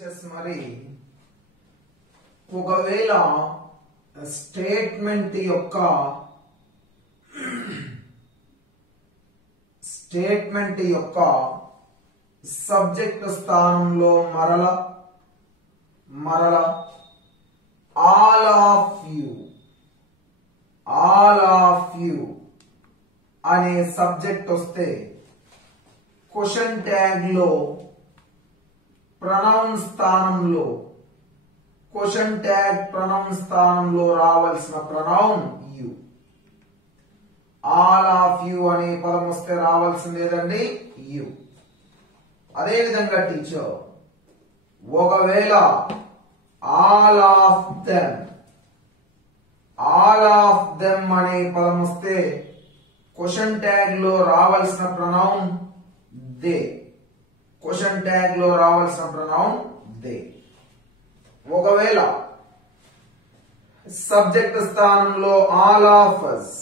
Teachers మరి ఒకవేళ statement యొక్క సబ్జెక్ట్ స్థానంలో మరల ఆల్ ఆఫ్ యు అనే సబ్జెక్ట్ వస్తే క్వశ్చన్ ట్యాగ్ లో ప్రొనౌన్ స్థానంలో రావాల్సిన pronoun you. All of you అనే పదం వస్తే రావాల్సింది ఏదండి యు. అదే విధంగా టీచర్ ఒకవేళ ఆల్ ఆఫ్ దెమ్ అనే పదం వస్తే క్వశ్చన్ ట్యాగ్ లో రావాల్సిన ప్రొనౌన్ దే. ఒకవేళ సబ్జెక్ట్ స్థానంలో ఆల్ ఆఫ్ అస్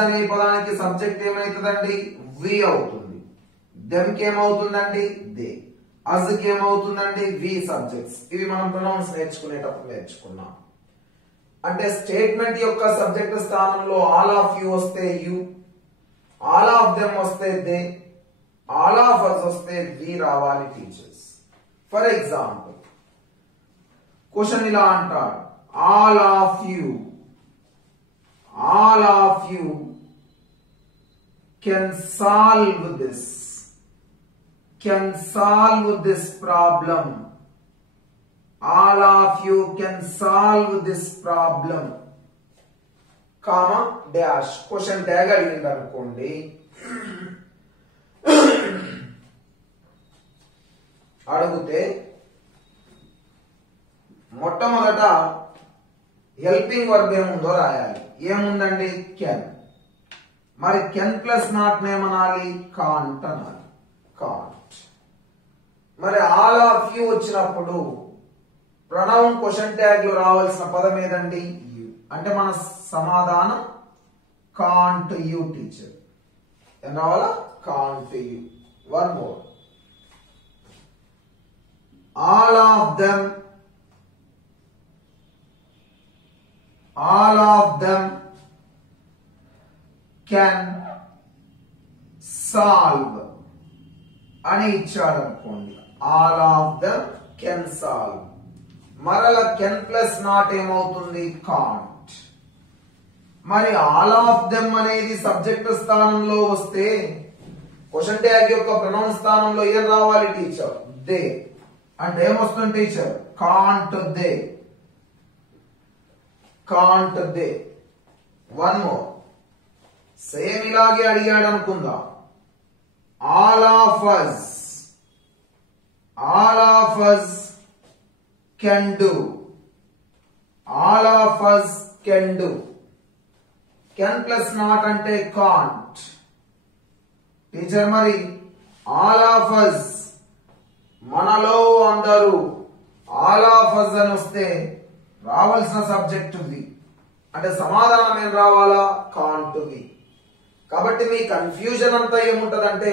అనే పదానికి సబ్జెక్ట్ ఏమైతుందండి వి అవుతుంది. దెమ్ కి ఏమవుతుందండి దే. అజ్ కి ఏమవుతుందండి వి సబ్జెక్ట్స్. ఇవి మనం ప్రొనౌన్స్ నేర్చుకునేటప్పుడు నేర్చుకున్నాం. అంటే స్టేట్మెంట్ యొక్క సబ్జెక్ట్ స్థానంలో ఆల్ ఆఫ్ యు వస్తే యు, ఆల్ ఆఫ్ దెమ్ వస్తే దే, ఆల్ ఆఫ్ అస్ వస్తే వి రావాలి టీచర్స్. ఫర్ ఎగ్జాంపుల్ క్వశ్చన్ ఇలా అంటాడు, all of you can solve this problem. All of you can solve this problem comma dash. Question tag అడిగింది అనుకోండి, అడిగితే మొట్టమొదట హెల్పింగ్ వర్బ్ ఏముందో రాయాలి. ఏముందండి కెన్. మరి కెన్ ప్లస్ నాట్ నేమనాలి కాంట్ అనాలి. కాంట్. మరి ఆల్ ఆఫ్ యు వచ్చినప్పుడు ప్రొనౌన్ క్వశ్చన్ ట్యాగ్ లో రావాల్సిన పదం ఏదండి యు. అంటే మన సమాధానం కాంట్ యు టీచర్. ఏం రావాలా can't you. One more, all of them can solve అని ఇచ్చాడు అనుకోండి. All of them can solve. మరల కెన్ ప్లస్ నాట్ ఏమవుతుంది కాంట్. మరి ఆల్ ఆఫ్ దెమ్ అనేది సబ్జెక్ట్ స్థానంలో వస్తే క్వశ్చన్ ట్యాగ్ యొక్క ప్రొనౌన్ స్థానంలో ఏం రావాలి టీచర్ దే. అంటే ఏమొస్తుంది teacher can't they. One more, same ఇలాగే అడిగాడు అనుకుందాం, all of us can do. Can plus not అంటే కాంట్ టీచర్. మరి ఆల్ ఆఫ్ అస్ మనలో అందరూ ఆల్ ఆఫ్ అస్ అని వస్తే రావాల్సిన సబ్జెక్ట్ వి. అంటే సమాధానం ఏం రావాలా కాంట్ వి. కాబట్టి మీ కన్ఫ్యూజన్ అంతా ఏముంటదంటే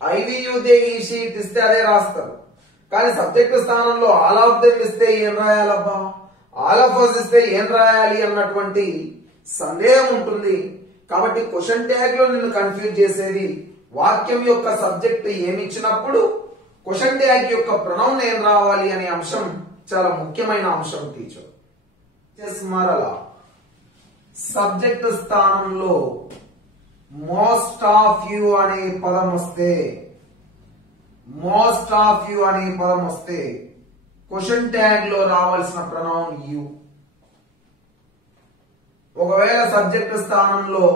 ఐవియు దే ఈ షీట్ ఇస్తే అదే రాస్తారు, కానీ సబ్జెక్ట్ స్థానంలో ఆల్ ఆఫ్ దెమ్ ఇస్తే ఏం రాయాలబ్బా, ఆల్ ఆఫ్ అస్ ఇస్తే ఏం రాయాలి అన్నటువంటి సందేహం ఉంటుంది. కాబట్టి క్వశ్చన్ ట్యాగ్ లో నిన్ను కన్ఫ్యూజ్ చేసేది వాక్యం యొక్క సబ్జెక్ట్ ఏమి ఇచ్చినప్పుడు క్వశ్చన్ ట్యాగ్ యొక్క ప్రొనౌన్ ఏం రావాలి అనే అంశం చాలా ముఖ్యమైన అంశం టీచర్. మరలా సబ్జెక్ట్ స్థానంలో మోస్ట్ ఆఫ్ యు అనే పదం వస్తే క్వశ్చన్ ట్యాగ్ లో రావాల్సిన ప్రొనౌన్ యు. ఒకవేళ సబ్జెక్ట్ స్థానంలో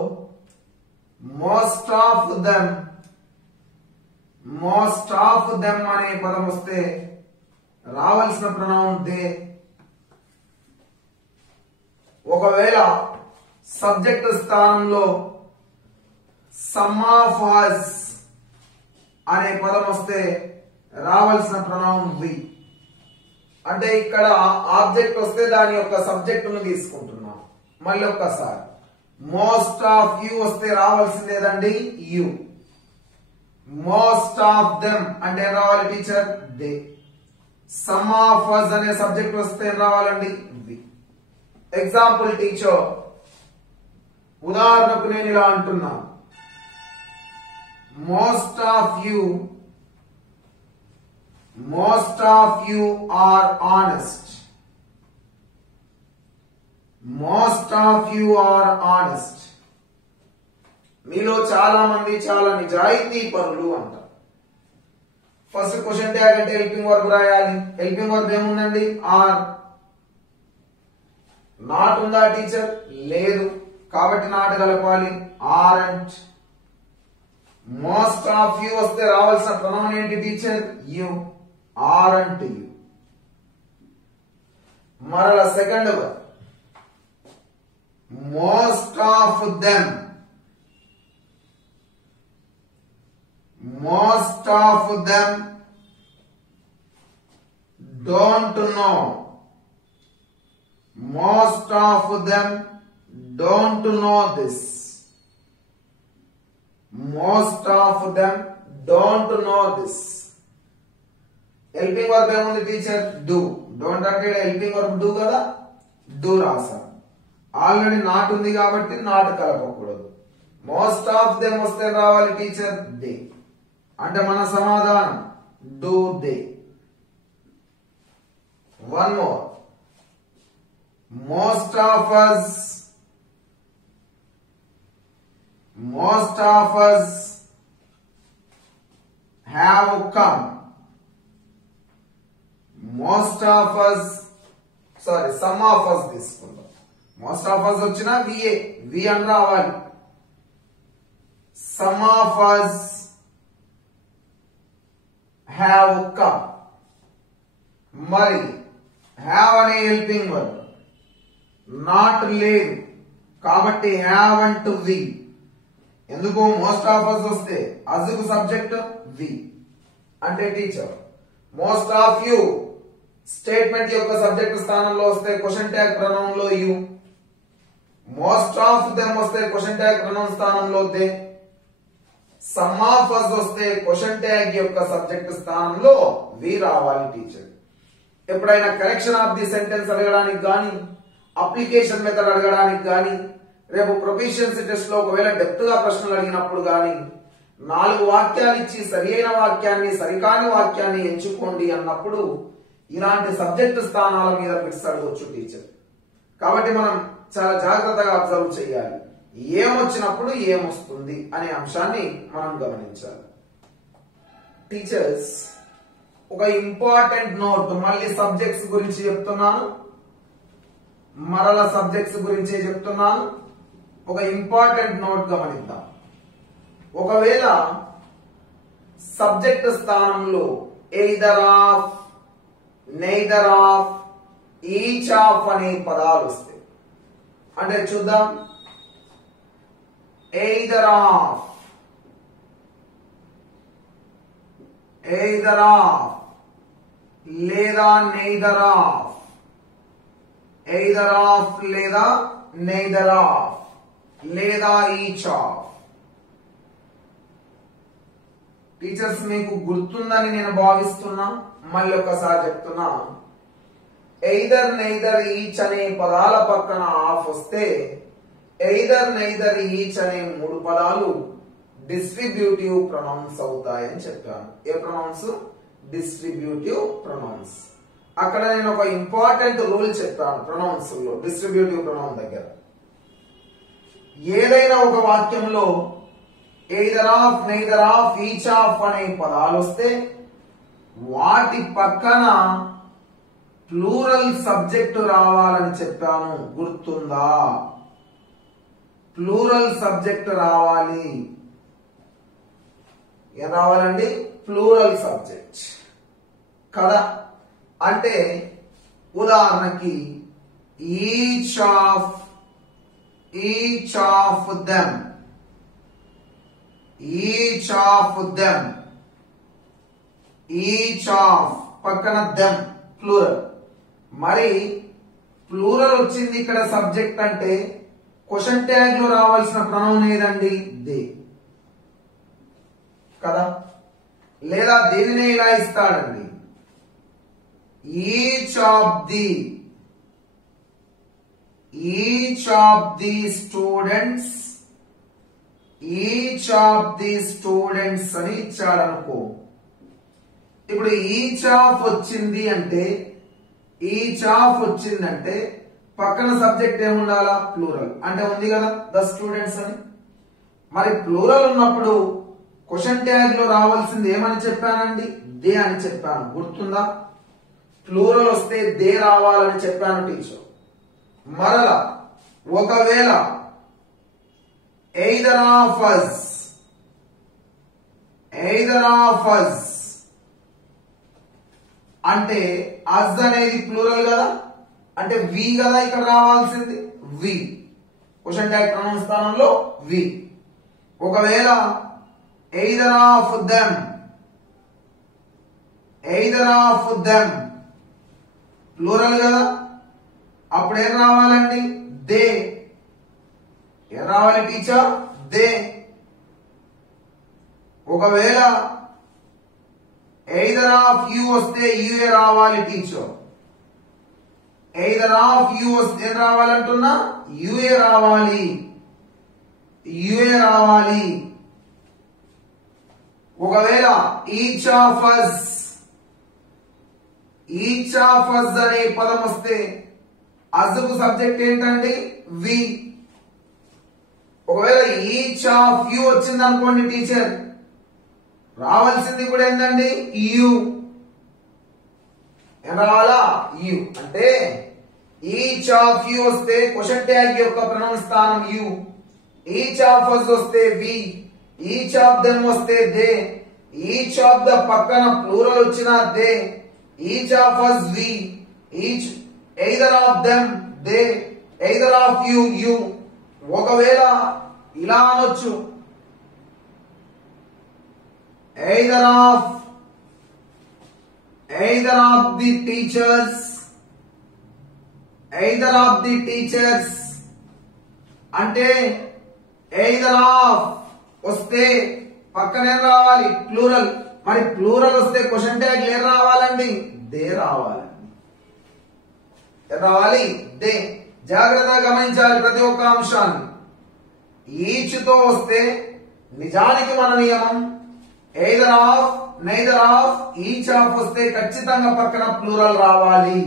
మోస్ట్ ఆఫ్ దెమ్ అనే పదం వస్తే రావాల్సిన ప్రొనౌన్ దే. ఒకవేళ సబ్జెక్ట్ స్థానంలో సమ్ ఆఫ్ us అనే పదం వస్తే రావాల్సిన ప్రొనౌన్ వి. అంటే ఇక్కడ ఆబ్జెక్ట్ వస్తే దాని యొక్క సబ్జెక్ట్ ను తీసుకుంటున్నాం. మళ్ళీ ఒక్కసారి మోస్ట్ ఆఫ్ యు వస్తే రావాల్సింది ఏదండి యు. మోస్ట్ ఆఫ్ దెమ్ అంటే ఏం రావాలి teacher they. Some of us అనే సబ్జెక్ట్ వస్తే ఏం రావాలండి వి. ఎగ్జాంపుల్ టీచర్, ఉదాహరణకు నేను ఇలా అంటున్నా, most of you are honest. Most of you are honest. మీలో చాలా మంది చాలా నిజాయితీ పరులు అంటారు. ఫస్ట్ క్వశ్చన్ ట్యాగ్ అంటే హెల్పింగ్ వర్బ్ రాయాలి. హెల్పింగ్ వర్బ్ ఏముందండి ఆర్. నాట్ ఉందా టీచర్ లేదు, కాబట్టి నాట్ కలపాలి ఆర్ంట్. మోస్ట్ ఆఫ్ యూ వస్తే రావాల్సిన ప్రొనౌన్ ఏంటి టీచర్ యు, ఆర్ంట్ యు. మరల second verb most of them. Most of them don't know. Most of them don't know this. Most of them don't know this. Helping verb ఏముంది teacher do. Don't అంటే helping verb do కదా, do రాసాం. Already not ఉంది కాబట్టి not కలపకూడదు. Most of them వస్తే రావాలి teacher they. అంటే మన సమాధానం do they. One more, most of us have come. Some of us తీసుకుందాం. మోస్ట్ ఆఫ్ us వచ్చినా వి అని రావాలి. Some of us have come. మరి have అనే హెల్పింగ్ వర్బ్ నాట్ లేదు కాబట్టి have అంటూ వి. ఎందుకు మోస్ట్ ఆఫ్ us వస్తే as కు సబ్జెక్ట్ వి. అంటే teacher most of you statement యొక్క సబ్జెక్ట్ స్థానంలో వస్తే క్వశ్చన్ ట్యాగ్ ప్రొనౌన్ లో యు. మోస్ట్ ఆఫ్ దెమ్ వస్తే క్వశ్చన్ ట్యాగ్ ప్రొనౌన్ స్థానంలో దే. సమ్ ఆఫ్ us వస్తే క్వశ్చన్ ట్యాగ్ యొక్క సబ్జెక్ట్ స్థానంలో వి రావాలి టీచర్. ఎప్పుడైనా కరెక్షన్ ఆఫ్ ది సెంటెన్స్ అడగడానికి గాని, అప్లికేషన్ మెథడ్ అడగడానికి గాని, రేపు ప్రొఫిషియన్సీ టెస్ట్ లో ఒకవేళ డెప్త్ గా ప్రశ్నలు అడిగినప్పుడు గాని 4 వాక్యాలు ఇచ్చి సరి అయిన వాక్యాన్ని సరికాని వాక్యాన్ని ఎంచుకోండి అన్నప్పుడు ఇలాంటి సబ్జెక్ట్ స్థానాల మీద బిట్స్ అడగొచ్చు టీచర్. కాబట్టి మనం చాలా జాగ్రత్తగా అబ్జర్వ్ చేయాలి. ఏమొచ్చినప్పుడు ఏమొస్తుంది అనే అంశాన్ని మనం గమనించాలి. టీచర్స్ ఒక ఇంపార్టెంట్ నోట్, మళ్ళీ సబ్జెక్ట్స్ గురించి చెప్తున్నాను, మరల సబ్జెక్ట్స్ గురించే చెప్తున్నాను. ఒక ఇంపార్టెంట్ నోట్ గమనిద్దాం. ఒకవేళ సబ్జెక్ట్ స్థానంలో either of, neither of, each of అనే పదాలు వస్తాయి. అంటే చూద్దాం. either of, లేదా neither of, either of లేదా neither of, లేదా each of. టీచర్స్ మీకు గుర్తుందని నేను భావిస్తున్నా, మళ్ళీ ఒకసారి చెప్తున్నా. ఎయిదర్, నెయిదర్, ఈచ్ అనే పదాల పక్కన ఆఫ్ వస్తే ఎయిదర్, నెయిదర్, ఈచ్ అనే 3 పదాలు డిస్ట్రిబ్యూటివ్ ప్రొనౌన్స్ అవుతాయని చెప్పాను. ఏ ప్రొనౌన్స్? Distributive pronouns. అక్కడ నేను ఒక ఇంపార్టెంట్ రూల్ చెప్పాను ప్రొనౌన్స్ లో, డిస్ట్రిబ్యూటివ్ ప్రొనౌన్ దగ్గర. ఏదైనా ఒక వాక్యంలో either of, neither of, each of అనే పదాలు వస్తే వాటి పక్కన ప్లూరల్ సబ్జెక్టు రావాలని చెప్పాను, గుర్తుందా? ప్లూరల్ సబ్జెక్ట్ రావాలి. ఏం రావాలండి? ప్లూరల్ సబ్జెక్ట్ కదా. అంటే ఉదాహరణకి each of them, each of them, each of పక్కన దెమ్ ప్లూరల్. మరి ప్లూరల్ వచ్చింది ఇక్కడ సబ్జెక్ట్ అంటే క్వశ్చన్ ట్యాగ్ లో రావాల్సిన ప్రొనౌన్ ఏదండి? దే కదా. లేదా దీనినే ఇలా ఇస్తాడండి, ఈచ్ ఆఫ్ ది స్టూడెంట్స్ అని ఇచ్చాడనుకో. ఇప్పుడు ఈచ్ ఆఫ్ వచ్చిందంటే పక్కన సబ్జెక్ట్ ఏముండాలా? ప్లూరల్. అంటే ఉంది కదా ద స్టూడెంట్స్ అని. మరి ప్లూరల్ ఉన్నప్పుడు క్వశ్చన్ ట్యాగ్ లో రావాల్సింది ఏమని చెప్పానండి? దే అని చెప్పాను, గుర్తుందా? ప్లూరల్ వస్తే దే రావాలని చెప్పాను టీచర్. మరలా ఒకవేళ either of us అంటే అస్ అనేది ప్లూరల్ కదా, అంటే వి కదా ఇక్కడ రావాల్సింది. వి క్వశ్చన్ ట్యాగ్ ప్రొనౌన్ స్థానంలో వి. ఒకవేళ either of them ప్లూరల్ కదా, అప్పుడు ఏం రావాలండి? దే. ఏం రావాలి టీచర్? దే. ఒకవేళ either of you వస్తే యూఏ రావాలి టీచర్. either of you వస్తే ఏం రావాలంటున్నా? యూఏ రావాలి. ఒకవేళ ఈచ్ ఆఫ్ అస్ అనే పదం వస్తే అస్కు సబ్జెక్ట్ ఏంటండి? వి. ఒకవేళ ఈచ్ ఆఫ్ యూ వచ్చింది అనుకోండి టీచర్, రావాల్సింది కూడా ఏంటండి? యు. ఏం రావాలా? యు. అంటే ఈచ్ ఆఫ్ యూ వస్తే క్వశ్చన్ ట్యాగ్ యొక్క ప్రొనౌన్ స్థానం యు. ఈచ్ ఆఫ్ అస్ వస్తే వి. ఈచ్ ఆఫ్ దెమ్ వస్తే దే. ఈచ్ ఆఫ్ ద పక్కన ప్లూరల్ వచ్చిన they. Each of us we. Each either of them they. either of you you. ఒకవేళ ఇలా అనొచ్చు, either of the teachers అంటే either of వస్తే పక్కన ఏం రావాలి? ప్లూరల్. మరి ప్లూరల్ వస్తే క్వశ్చన్ ట్యాగ్ ఏం రావాలండి? దే రావాలి. దే. జాగ్రత్తగా గమనించాలి ప్రతి ఒక్క అంశాన్ని. ఈచ్ తో వస్తే నిజానికి మన నియమం either of, neither of, each of వస్తే ఖచ్చితంగా పక్కన ప్లూరల్ రావాలి.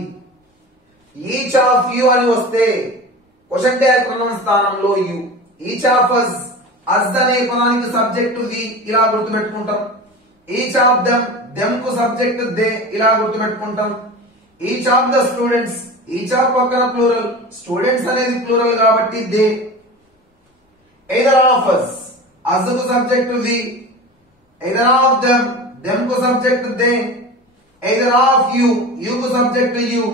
ఈచ్ ఆఫ్ యు అని వస్తే క్వశ్చన్ ట్యాగ్ ప్రొనౌన్ స్థానంలో యు. ఈచ్ ఆఫ్ అస్ అనే పదానికి సబ్జెక్ట్ వి, ఇలా గుర్తుపెట్టుకుంటాం. ఈచ్ ఆఫ్ దెమ్ కు సబ్జెక్ట్ దే, ఇలా గుర్తుపెట్టుకుంటాం. Each of the students, each of పక్కన ప్లూరల్, స్టూడెంట్స్ అనేది ప్లూరల్ కాబట్టి దే. either of us కు subject we. either of them కు subject they. either of you కు subject you.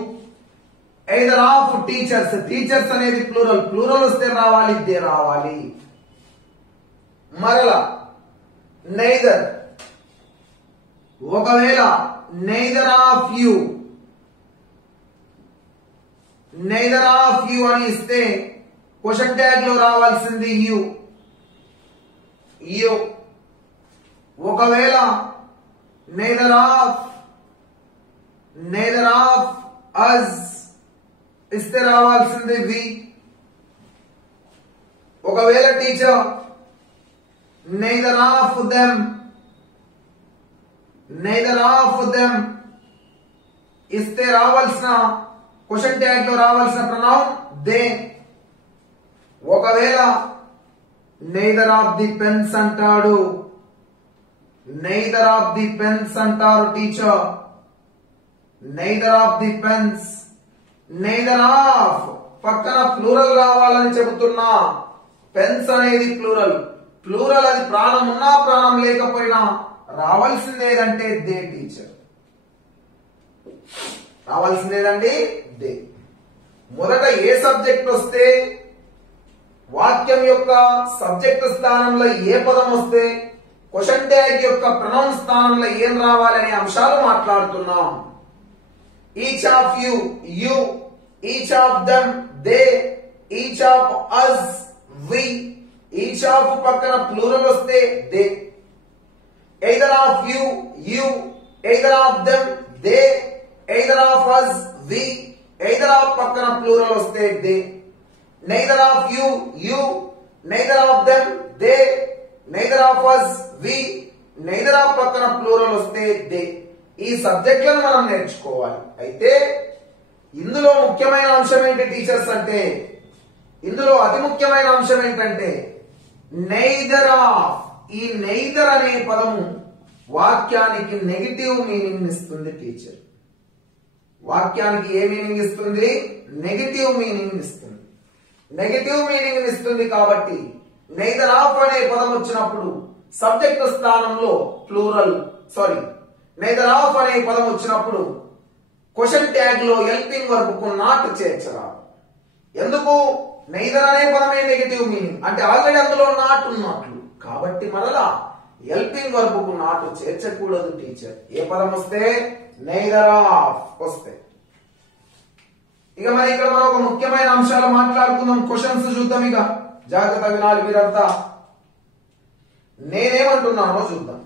either of teachers అనేది ప్లూరల్ వస్తే రావాలి దే రావాలి. మరలా neither. ఒకవేళ neither of you అని ఇస్తే క్వశ్చన్ ట్యాగ్ లో రావాల్సింది యు. ఒకవేళ neither of us ఇస్తే రావాల్సింది వి. ఒకవేళ టీచర్ neither of them ఇస్తే రావాల్సిన క్వశ్చన్ ట్యాగ్ లో రావాల్సిన ప్రొనౌన్ దే. ఒకవేళ neither of the pens అంటాడు, అంటారు teacher. neither of the pens, neither of పక్కన ప్లూరల్ రావాలని చెబుతున్నా. పెన్స్ అనేది ప్లూరల్ అది ప్రాణం ఉన్నా ప్రాణం లేకపోయినా రావాల్సిందేదంటే దే టీచర్. రావాల్సిందేదండి దే. మొదట ఏ సబ్జెక్ట్ వస్తే, వాక్యం యొక్క సబ్జెక్ట్ స్థానంలో ఏ పదం వస్తే, క్వశ్చన్ ట్యాగ్ యొక్క ప్రొనౌన్ స్థానంలో ఏం రావాలనే అంశాలు మాట్లాడుతున్నాం. Each of you you. Each of them they. Each of us we. Each of పక్కన ప్లూరల్ వస్తే they. either of you, either of them, they, either of us, we, either of పక్కన plural వస్తే they, neither of you, neither of them, they, neither of us, we, neither of పక్కన plural వస్తే they. ఈ సబ్జెక్టులను మనం నేర్చుకోవాలి. అయితే ఇందులో ముఖ్యమైన అంశం ఏంటి టీచర్స్ అంటే, ఇందులో అతి ముఖ్యమైన అంశం ఏంటంటే నెయిదర్ ఆఫ్. ఈ నెయిదర్ అనే పదము వాక్యానికి నెగటివ్ మీనింగ్ ఇస్తుంది టీచర్. వాక్యానికి ఏ మీనింగ్ ఇస్తుంది? నెగటివ్ మీనింగ్ ఇస్తుంది. నెగటివ్ మీనింగ్ ఇస్తుంది కాబట్టి నెయిదర్ ఆఫ్ అనే పదం వచ్చినప్పుడు సబ్జెక్ట్ స్థానంలో నెయిదర్ ఆఫ్ అనే పదం వచ్చినప్పుడు క్వశ్చన్ ట్యాగ్ లో హెల్పింగ్ వర్బ్ కు నాట్ చేర్చరాదు. ఎందుకు? నెయిదర్ అనే పదమే నెగటివ్ మీనింగ్ అంటే ఆల్రెడీ అందులో నాట్ ఉన్నట్లు కాబట్టి మరలా హెల్పింగ్ వర్బ్ కు నాట్ చేర్చకూడదు టీచర్. ఏ పదం వస్తే? నెయిదర్ ఆఫ్ వస్తే. ఇక మరి ఇక్కడ మనం ఒక ముఖ్యమైన అంశాలు మాట్లాడుకుందాం. క్వశ్చన్స్ చూద్దాం. ఇక జాగ్రత్త వినాలి మీరంతా. నేనేమంటున్నానో చూద్దాం.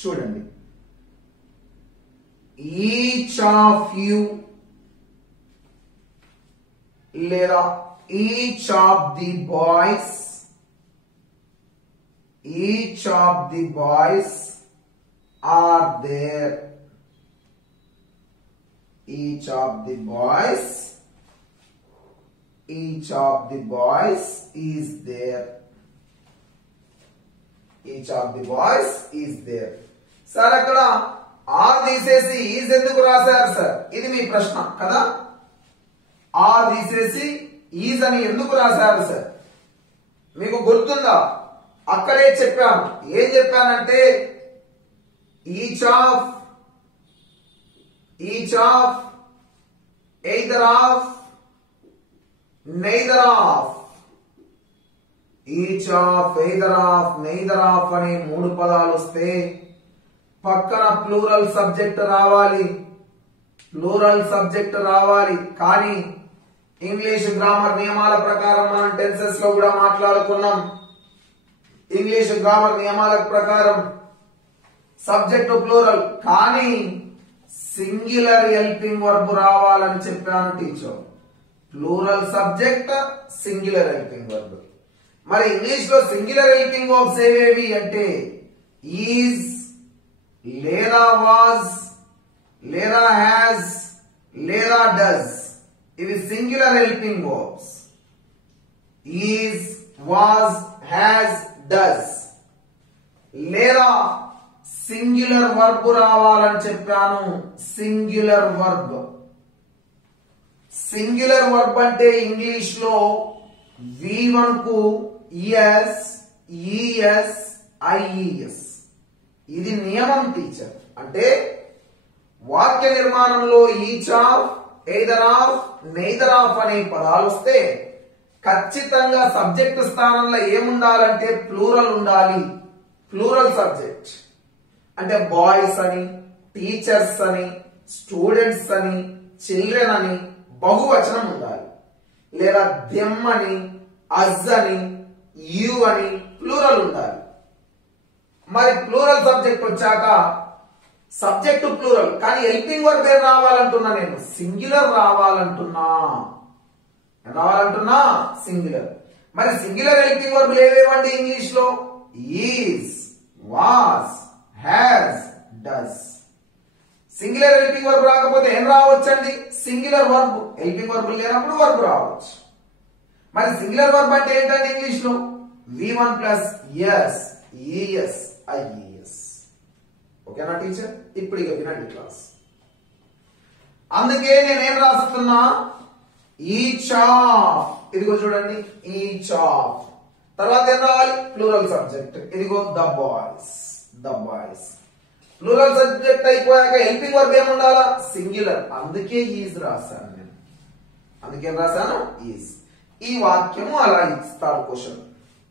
చూడండి. ఈచ్ ఆఫ్ యూ లేదా each of the boys, each of the boys are there. Each of the boys, each of the boys is there. Each of the boys is there. Sir అక్కడ ఆర్ తీసేసి is ఎందుకు రాశారు sir? ఇది మీ ప్రశ్న కదా. Are తీసేసి is అని ఎందుకు రాశారు సార్? మీకు గుర్తుందా? అక్కడే చెప్పాను. ఏం చెప్పానంటే each of either of neither of. Each of, either of, neither of అనే మూడు పదాలు వస్తే పక్కన ప్లూరల్ సబ్జెక్ట్ రావాలి. ప్లూరల్ సబ్జెక్ట్ రావాలి. కానీ ఇంగ్లీష్ గ్రామర్ నియమాల ప్రకారం మనం టెన్సెస్ లో కూడా మాట్లాడుకున్నాం. ఇంగ్లీష్ గ్రామర్ నియమాల ప్రకారం సబ్జెక్ట్ ప్లూరల్ కానీ సింగులర్ హెల్పింగ్ వర్బ్ రావాలని చెప్పాను teacher. Plural subject, singular helping verb. మరి ఇంగ్లీష్ లో సింగులర్ హెల్పింగ్ వర్బ్స్ ఏవేవి అంటే ఈజ్ లేదా వాజ్ లేదా హ్యాస్ లేదా డస్. ఇవి singular helping verbs. Is, was, has, does. లేదా సింగులర్ వర్బ్ రావాలని చెప్పాను. Singular verb. సింగులర్ వర్బ్ అంటే ఇంగ్లీష్ లో V1 కు ఎస్, ఈఎస్, ఐఈఎస్. ఇది నియమం టీచర్. అంటే వాక్య నిర్మాణంలో each of, either of, neither of అనే పదాలు వస్తే ఖచ్చితంగా సబ్జెక్ట్ స్థానంలో ఏముండాలంటే ప్లూరల్ ఉండాలి. ప్లూరల్ సబ్జెక్ట్ అంటే బాయ్స్ అని, టీచర్స్ అని, స్టూడెంట్స్ అని, చిల్డ్రన్ అని బహువచనం ఉండాలి. లేదా దెమ్ అని, అజ్ అని, యు అని ప్లూరల్ ఉండాలి. మరి ప్లూరల్ సబ్జెక్ట్ వచ్చాక సబ్జెక్ట్ ప్లూరల్ కానీ హెల్పింగ్ వర్బ్ ఏం రావాలంటున్నా? నేను సింగులర్ రావాలంటున్నా. సింగులర్. మరి సింగులర్ హెల్పింగ్ వర్బ్ ఏవేవండి ఇంగ్లీష్ లో? Is, was, has, does. Singular helping verb రాకపోతే ఏం రావచ్చండి? Singular verb. హెల్పింగ్ వర్బ్ లేనప్పుడు వర్బ్ రావచ్చు. మరి సింగులర్ వర్బ్ అంటే ఏంటంటే ఇంగ్లీష్ లో V1 plus S, ES, I E S. ఓకేనా టీచర్? ఇప్పుడు ఇక వినండి క్లాస్. అందుకే నేనేం రాస్తున్నా? Each of. ఇదిగో చూడండి, ఈచ్ ఆఫ్. తర్వాత ఏం రావాలి? Plural subject. ఇదిగో the boys. The boys. Plural subject అయిపోయాక హెల్పింగ్ వర్బ్ ఏముండాలా? సింగులర్. అందుకే ఈజ్ రాశాను నేను. అందుకేం రాశాను? ఈజ్. ఈ వాక్యము అలా ఇస్తారు క్వశ్చన్.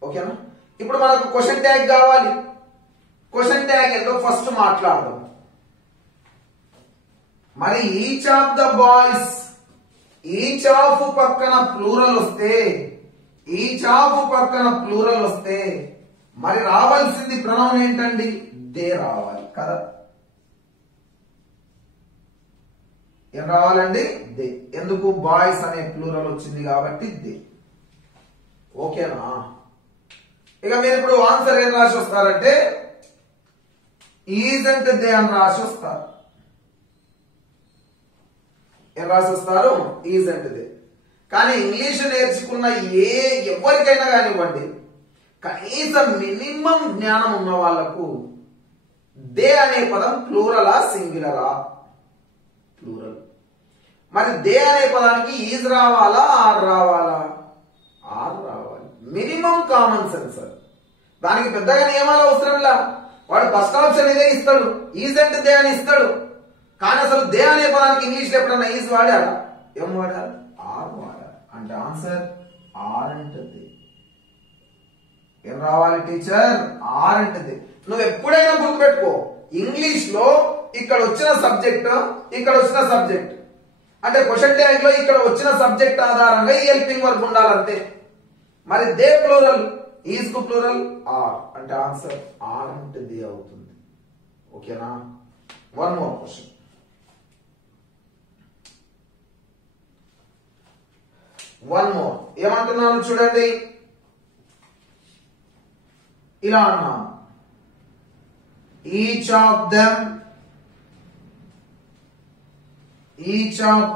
ఓకేనా? ఇప్పుడు మనకు క్వశ్చన్ ట్యాగ్ కావాలి. క్వశ్చన్ ట్యాగ్ ఏంటో ఫస్ట్ మాట్లాడదాం. మరి each of the boys, each of పక్కన ప్లూరల్ వస్తే, ఈచ్ ఆఫ్ పక్కన ప్లూరల్ వస్తే మరి రావాల్సింది ప్రొనౌన్ ఏంటండి? దే రావాలి కదా. ఏం రావాలండి? దే. ఎందుకు? బాయ్స్ అనే ప్లూరల్ వచ్చింది కాబట్టి దే. ఓకేనా? ఇక మీరు ఇప్పుడు ఆన్సర్ ఏం రాసి వస్తారంటే ఈజ్ అంటే దే అని రాసి వస్తారు. ఏం రాసి వస్తారు? ఈజ్ అంటే దే. కానీ ఇంగ్లీష్ నేర్చుకున్న ఎవరికైనా కానివ్వండి, కనీసం మినిమం జ్ఞానం ఉన్న వాళ్లకు దే అనే పదం ప్లూరలా సింగులరా? ప్లూరల్. మరి దే అనే పదానికి ఈజ్ రావాలా ఆర్ రావాలా? ఆర్ రావాలి. Minimum common sense. దానికి పెద్దగా నియమాలు అవసరంలా. వాడు ఫస్ట్ ఆప్షన్ ఇదే ఇస్తాడు, ఈజ్ అంటే దే అని ఇస్తాడు. కానీ అసలు దే అనే పదానికి ఇంగ్లీష్ లో ఎప్పుడన్నా ఈజ్ వాడారా? ఏం వాడారు? ఆర్ వాడారు. అంటే ఆన్సర్ ఆర్ అంటే దే. ఏం రావాలి టీచర్? ఆర్ అంటే దే. నువ్వు ఎప్పుడైనా గుర్తుపెట్టుకో, ఇంగ్లీష్ లో ఇక్కడ వచ్చిన సబ్జెక్ట్, ఇక్కడ వచ్చిన సబ్జెక్ట్ అంటే క్వశ్చన్ ట్యాగ్ లో ఇక్కడ వచ్చిన సబ్జెక్ట్ ఆధారంగా ఈ హెల్పింగ్ వర్బ్ ఉండాలంతే. మరి దే ప్లూరల్, ఈజ్ కు ప్లూరల్ ఆర్. అంటే ఆన్సర్ ఆర్ అంటే దే అవుతుంది. ఓకేనా? One more question. One more. ఏమంటున్నాను చూడండి. ఇలా అన్నాను, each of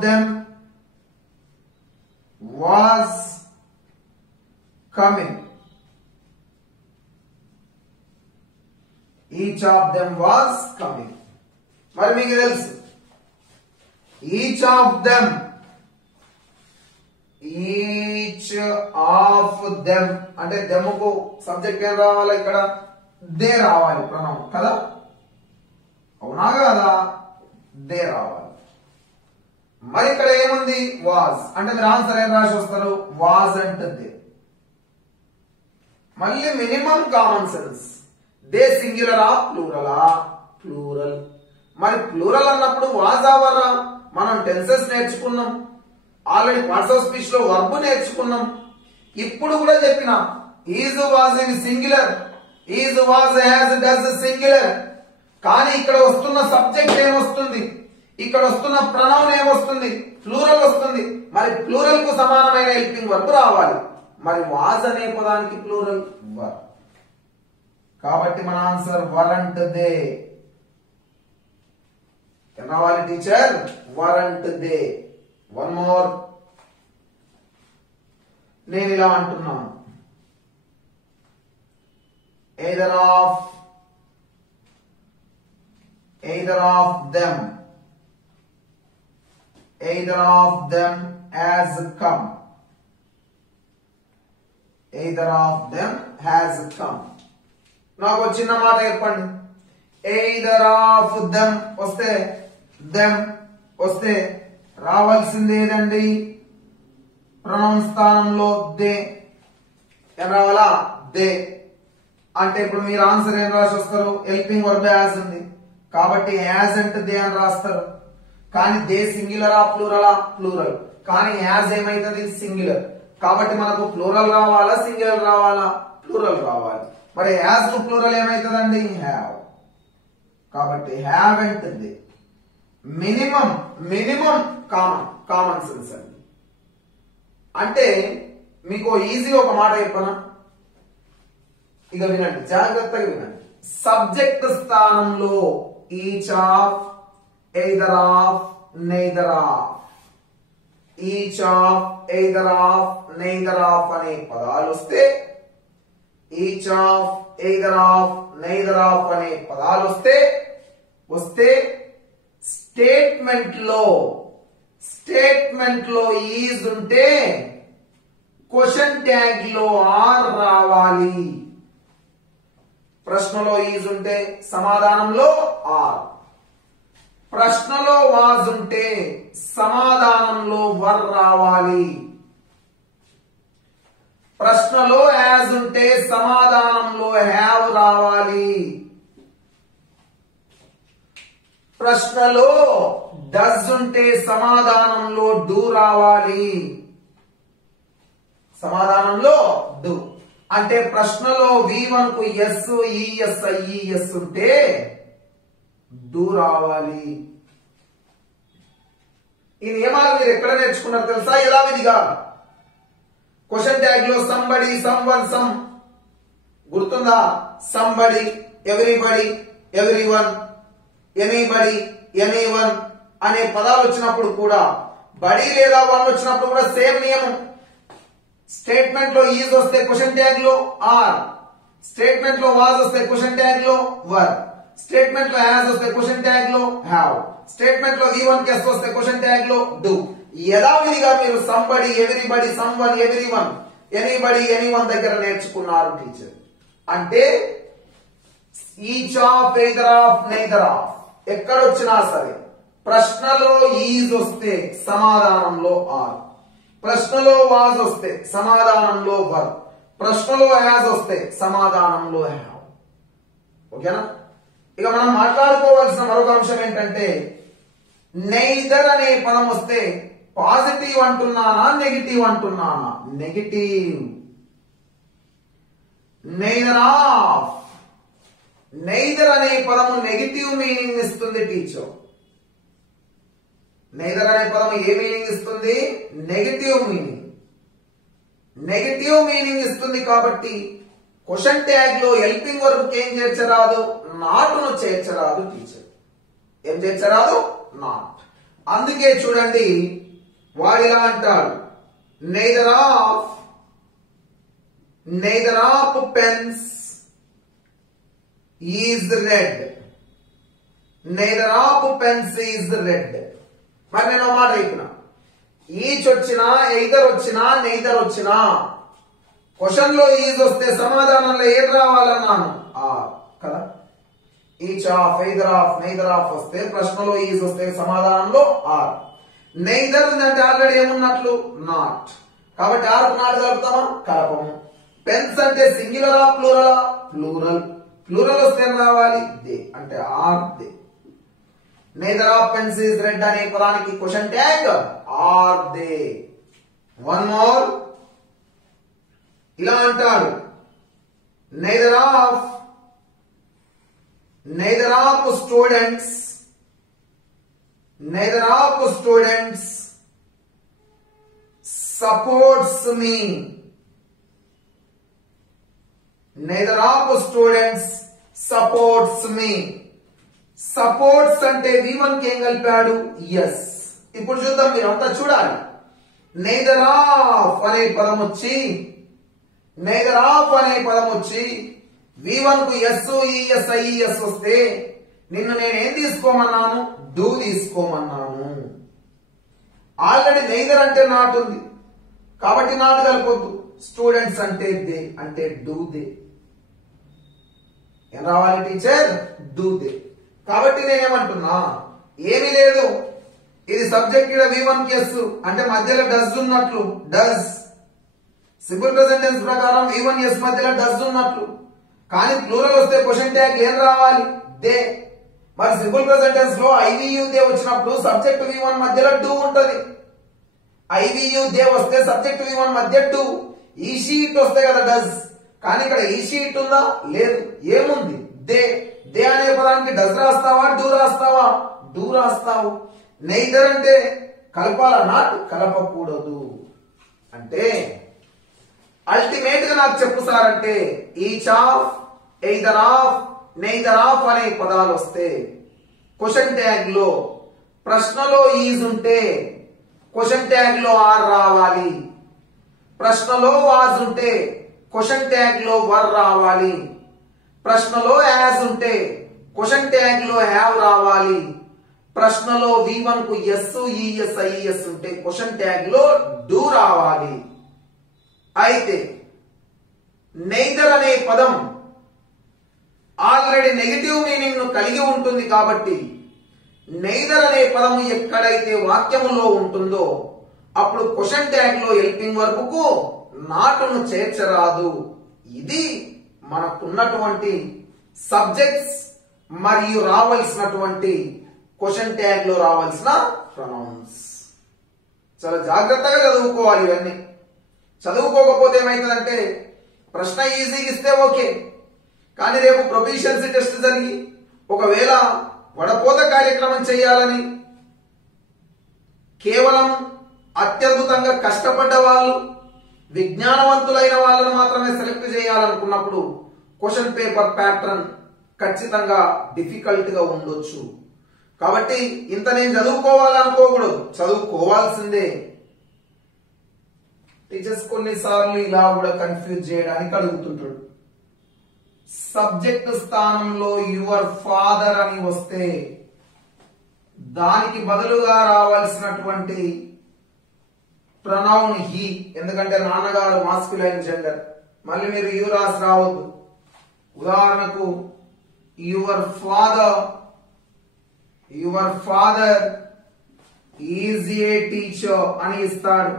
them was coming. Each of them was coming. మరి మీకు తెలుసు each of them అంటే them కు సబ్జెక్ట్ ఏం రావాలి? ఇక్కడ దే రావాలి, ప్రొనౌన్ కదా. అవునా కదా? దే రావాలి. మరి ఇక్కడ ఏముంది? వాజ్. అంటే మీరు ఆన్సర్ ఏం రాసి వస్తారు? వాజ్ అంటే దే. మళ్ళీ మినిమం కామన్ సెన్స్. దే సింగులరా ప్లూరలా? ప్లూరల్. మరి ప్లూరల్ అన్నప్పుడు వాజ్ అవరా? మనం టెన్సెస్ నేర్చుకున్నాం, ఆల్రెడీ పార్ట్స్ ఆఫ్ స్పీచ్ లో వర్బ్ నేర్చుకున్నాం. ఇప్పుడు కూడా చెప్పిన is was in singular, is was has does singular. కానీ ఇక్కడ వస్తున్న సబ్జెక్ట్ ఏమొస్తుంది? ఇక్కడ వస్తున్న ప్రొనౌన్ ఏమొస్తుంది? ప్లూరల్ వస్తుంది. మరి ప్లూరల్ కు సమానమైన హెల్పింగ్ వర్బ్ రావాలి. మరి వాజ్ అనే పదానికి ప్లూరల్ వర్. కాబట్టి మన ఆన్సర్ వరంట్ దే. ఏం రావాలి teacher? Weren't they. One more. నేను ఇలా అంటున్నాను, either of them has come. Either of them has come. నాకు చిన్న మాట చెప్పండి. either of them వస్తే, them వస్తే రావాల్సింది ఏదండి? ప్రొనౌన్ స్థానంలో దే. ఏం రావాలా? దే. అంటే ఇప్పుడు మీరు ఆన్సర్ ఏం రాసి వస్తారు? హెల్పింగ్ వర్బ్ హ్యాస్ ఉంది కాబట్టి హ్యాస్ అంటే దే అని రాస్తారు. కానీ దే సింగులరా ప్లూరలా? ప్లూరల్. కానీ హ్యాస్ ఏమైతుంది? సింగులర్. కాబట్టి మనకు ప్లూరల్ రావాలా సింగులర్ రావాలా? ప్లూరల్ రావాలి. మరి హ్యాస్ కు ప్లూరల్ ఏమైతుందండి? హ్యావ్. కాబట్టి హ్యావ్ అంటే దే. మినిమం కామన్ సెన్స్ అండి. అంటే మీకు ఈజీ ఒక మాట చెప్పనా? ఇక వినండి, జాగ్రత్తగా వినండి. సబ్జెక్ట్ స్థానంలో each of, either of, neither of, each of, either of, neither of అనే పదాలు వస్తే, each of, either of, neither of అనే పదాలు వస్తే స్టేట్మెంట్ లో ఈజ్ ఉంటే క్వశ్చన్ ట్యాగ్ లో ఆర్ రావాలి. ప్రశ్నలో ఈజ్ ఉంటే సమాధానంలో ఆర్. ప్రశ్నలో వాజ్ ఉంటే సమాధానంలో వర్ రావాలి. ప్రశ్నలో హ్యాజ్ ఉంటే సమాధానంలో హ్యావ్ రావాలి. ప్రశ్నలో డస్ ఉంటే సమాధానంలో డూ రావాలి. సమాధానంలో డూ. అంటే ప్రశ్నలో V1 కు ఎస్ ఈఎస్ ఐఈఎస్ ఉంటే డూ రావాలి. ఈ నియమాలు మీరు ఎక్కడ నేర్చుకున్నారు తెలుసా? యథావిధిగా క్వశ్చన్ ట్యాగ్ లో సంబడి, సమ్వన్, సమ్ గుర్తుందా? Somebody, everybody, everyone, anybody, anyone అనే పదాలు వచ్చినప్పుడు కూడా, బడి లేదా వన్ వచ్చినప్పుడు కూడా సేమ్ నియమం. స్టేట్మెంట్ లో ఈజ్ వస్తే క్వశ్చన్ ట్యాగ్ లో ఆర్, స్టేట్మెంట్ లో వాజ్ వస్తే క్వశ్చన్ ట్యాగ్ లో వర్, స్టేట్మెంట్ లో హ్యాస్ వస్తే క్వశ్చన్ ట్యాగ్ లో హ్యావ్, స్టేట్మెంట్ లో V1 కి ఎస్ వస్తే క్వశ్చన్ ట్యాగ్ లో డూ. యథావిధిగా మీరు somebody, everybody, someone, everyone, anybody, anyone దగ్గర నేర్చుకున్నారు టీచర్. అంటే each of, either of, neither of ఎక్కడొచ్చినా సరే ప్రశ్నలో ఈజ్ వస్తే సమాధానంలో ఆర్, ప్రశ్నలో వాజ్ వస్తే సమాధానంలో వర్, ప్రశ్నలో హ్యాస్ వస్తే సమాధానంలో హ్యావ్. ఓకేనా? ఇక మనం మాట్లాడుకోవాల్సిన మరొక అంశం ఏంటంటే నెయిదర్ అనే పదం వస్తే పాజిటివ్ అంటున్నానా నెగిటివ్ అంటున్నానా? నెగిటివ్. నెయిదర్ ఆఫ్, నెయిదర్ అనే పదము నెగిటివ్ మీనింగ్ ఇస్తుంది టీచర్. నెయిదర్ అనే పదం ఏ మీనింగ్ ఇస్తుంది? Negative meaning. నెగిటివ్ మీనింగ్ ఇస్తుంది కాబట్టి క్వశ్చన్ ట్యాగ్ లో హెల్పింగ్ వర్బ్ ఏం చేర్చరాదు? నాట్ను చేర్చరాదు టీచర్. ఏం చేర్చరాదు? నాట్. అందుకే చూడండి వాడిలా అంటాడు, neither of pens is red, neither of pens is red. మరి నేను మాట చెప్పిన, ఈచ్ వచ్చినా, ఎయిదర్ వచ్చినా, నెయిదర్ వచ్చినా క్వశ్చన్ లో ఈజ్ వస్తే సమాధానంలో ఏం రావాలన్నాను? ఆర్ కదా. Each of, either of, neither of వస్తే ప్రశ్నలో ఈజ్ వస్తే సమాధానంలో ఆర్. నైదర్ అంటే ఆల్రెడీ ఏమున్నట్లు? నాట్. కాబట్టి ఆర్ నాట్ కలుపుతామా? కలపము. పెన్స్ అంటే సింగులరా ప్లూరలా? ప్లూరల్. ప్లూరల్ వస్తే ఏం రావాలి? దే. అంటే are they. Neither of pens is red అనే పదానికి question tag are they. One more, ఇలా అంటాడు, neither of students supports me. Neither of students supports me. Supports అంటే V1 కి ఏం కలిపాడు? ఎస్. ఇప్పుడు చూద్దాం, మీరు అంతా చూడాలి. నెయిదర్ ఆఫ్ అనే పదం వచ్చి V1 కు ఎస్ ఈఎస్ ఐఈఎస్ వస్తే నిన్ను నేను ఏం తీసుకోమన్నాను? డూ తీసుకోమన్నాను. ఆల్రెడీ నెయిదర్ అంటే నాట్ ఉంది కాబట్టి నాట్ కలపొద్దు. స్టూడెంట్స్ అంటే దే, అంటే డూ దే. ఏం రావాలి టీచర్? Do they. కాబట్టి నేనేమంటున్నా, ఏమీ లేదు, ఇది సబ్జెక్ట్ ఇక్కడ V1 కి ఎస్ అంటే మధ్యలో డస్ ఉన్నట్లు. డస్ సింపుల్ ప్రెజెంట్ టెన్స్ ప్రకారం V1 ఎస్ మధ్యలో డస్ ఉన్నట్లు. కానీ ప్లూరల్ వస్తే క్వశ్చన్ ట్యాగ్ ఏం రావాలి? దే. మరి సింపుల్ ప్రెజెంట్ టెన్స్ లో ఐవియు దే వచ్చినప్పుడు సబ్జెక్ట్ V1 మధ్యలో డూ ఉంటది. ఐవియు దే వస్తే సబ్జెక్ట్ V1 మధ్య డూ. ఈ షీట్ వస్తే కదా డస్. కానీ ఇక్కడ ఈ షీట్ ఉందా? లేదు. ఏముంది? దే. దే అనే పదానికి డస్ రాస్తావా? డూ రాస్తావా? డూ రాస్తావు. నెయిదర్ అంటే కలపాల, నాట్ కలపకూడదు. అంటే అల్టిమేట్ గా నాకు చెప్పు సార్ అంటే each of, either of, neither of అనే పదాలు వస్తే క్వశ్చన్ ట్యాగ్ లో ప్రశ్నలో ఈజ్ ఉంటే క్వశ్చన్ ట్యాగ్ లో ఆర్ రావాలి. ప్రశ్నలో వాజ్ ఉంటే క్వశ్చన్ ట్యాగ్ లో వర్ రావాలి. ప్రశ్నలో యాజ్ ఉంటే క్వశ్చన్ ట్యాగ్ లో హ్యావ్ రావాలి. ప్రశ్నలో V1 కు ఎస్ ఈఎస్ ఐఎస్ ఉంటే క్వశ్చన్ ట్యాగ్ లో డూ రావాలి. అయితే నెయిదర్ అనే పదం ఆల్రెడీ నెగిటివ్ మీనింగ్ ను కలిగి ఉంటుంది కాబట్టి నెయిదర్ అనే పదము ఎక్కడైతే వాక్యములో ఉంటుందో అప్పుడు క్వశ్చన్ ట్యాగ్ లో హెల్పింగ్ వర్బ్ కు నాటును చేర్చరాదు. ఇది మనకున్నటువంటి సబ్జెక్ట్స్ మరియు రావాల్సినటువంటి క్వశ్చన్ ట్యాగ్ లో రావాల్సిన ప్రొనౌన్స్. చాలా జాగ్రత్తగా చదువుకోవాలి. ఇవన్నీ చదువుకోకపోతే ఏమైతుందంటే ప్రశ్న ఈజీగా ఇస్తే ఓకే, కానీ రేపు ప్రొఫిషియన్సీ టెస్ట్ జరిగి ఒకవేళ వడపోత కార్యక్రమం చేయాలని కేవలం అత్యద్భుతంగా కష్టపడ్డ వాళ్ళు, విజ్ఞానవంతులైన వాళ్ళను మాత్రమే సెలెక్ట్ చేయాలనుకున్నప్పుడు క్వశ్చన్ పేపర్ ప్యాటర్న్ ఖచ్చితంగా డిఫికల్ట్ గా ఉండొచ్చు. కాబట్టి ఇంత నేను చదువుకోవాలనుకోకూడదు, చదువుకోవాల్సిందే. టీచర్స్ కొన్నిసార్లు ఇలా కూడా కన్ఫ్యూజ్ చేయడానికి అడుగుతుంటాడు. సబ్జెక్ట్ స్థానంలో యువర్ ఫాదర్ అని వస్తే దానికి బదులుగా రావాల్సినటువంటి ప్రొనౌన్ హీ, ఎందుకంటే నాన్నగారు మాస్క్యులైన్ జెండర్. మళ్ళీ మీరు యు రాసి రావద్దు. ఉదాహరణకు your father is a teacher అని ఇస్తాడు.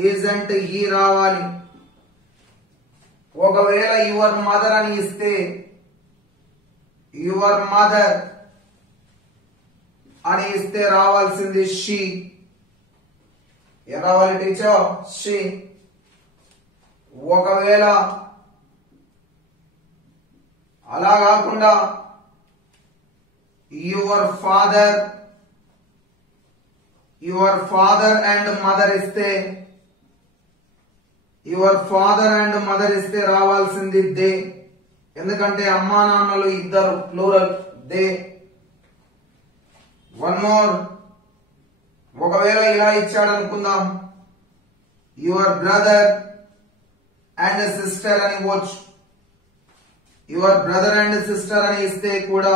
ఈజంట్ హీ రావాలి. ఒకవేళ యువర్ మదర్ అని ఇస్తే యువర్ మదర్ అని ఇస్తే రావాల్సింది షీ. ఏం రావాలి టీచర్? షీ. ఒకవేళ అలా కాకుండా యువర్ ఫాదర్ అండ్ మదర్ ఇస్తే రావాల్సింది దే, ఎందుకంటే అమ్మా నాన్నలు ఇద్దరు, ప్లూరల్ దే. వన్ మోర్, ఒకవేళ ఇలా ఇచ్చాడు అనుకుందాం, యువర్ బ్రదర్ అండ్ సిస్టర్ అని ఇవ్వచ్చు. యువర్ బ్రదర్ అండ్ సిస్టర్ అని ఇస్తే కూడా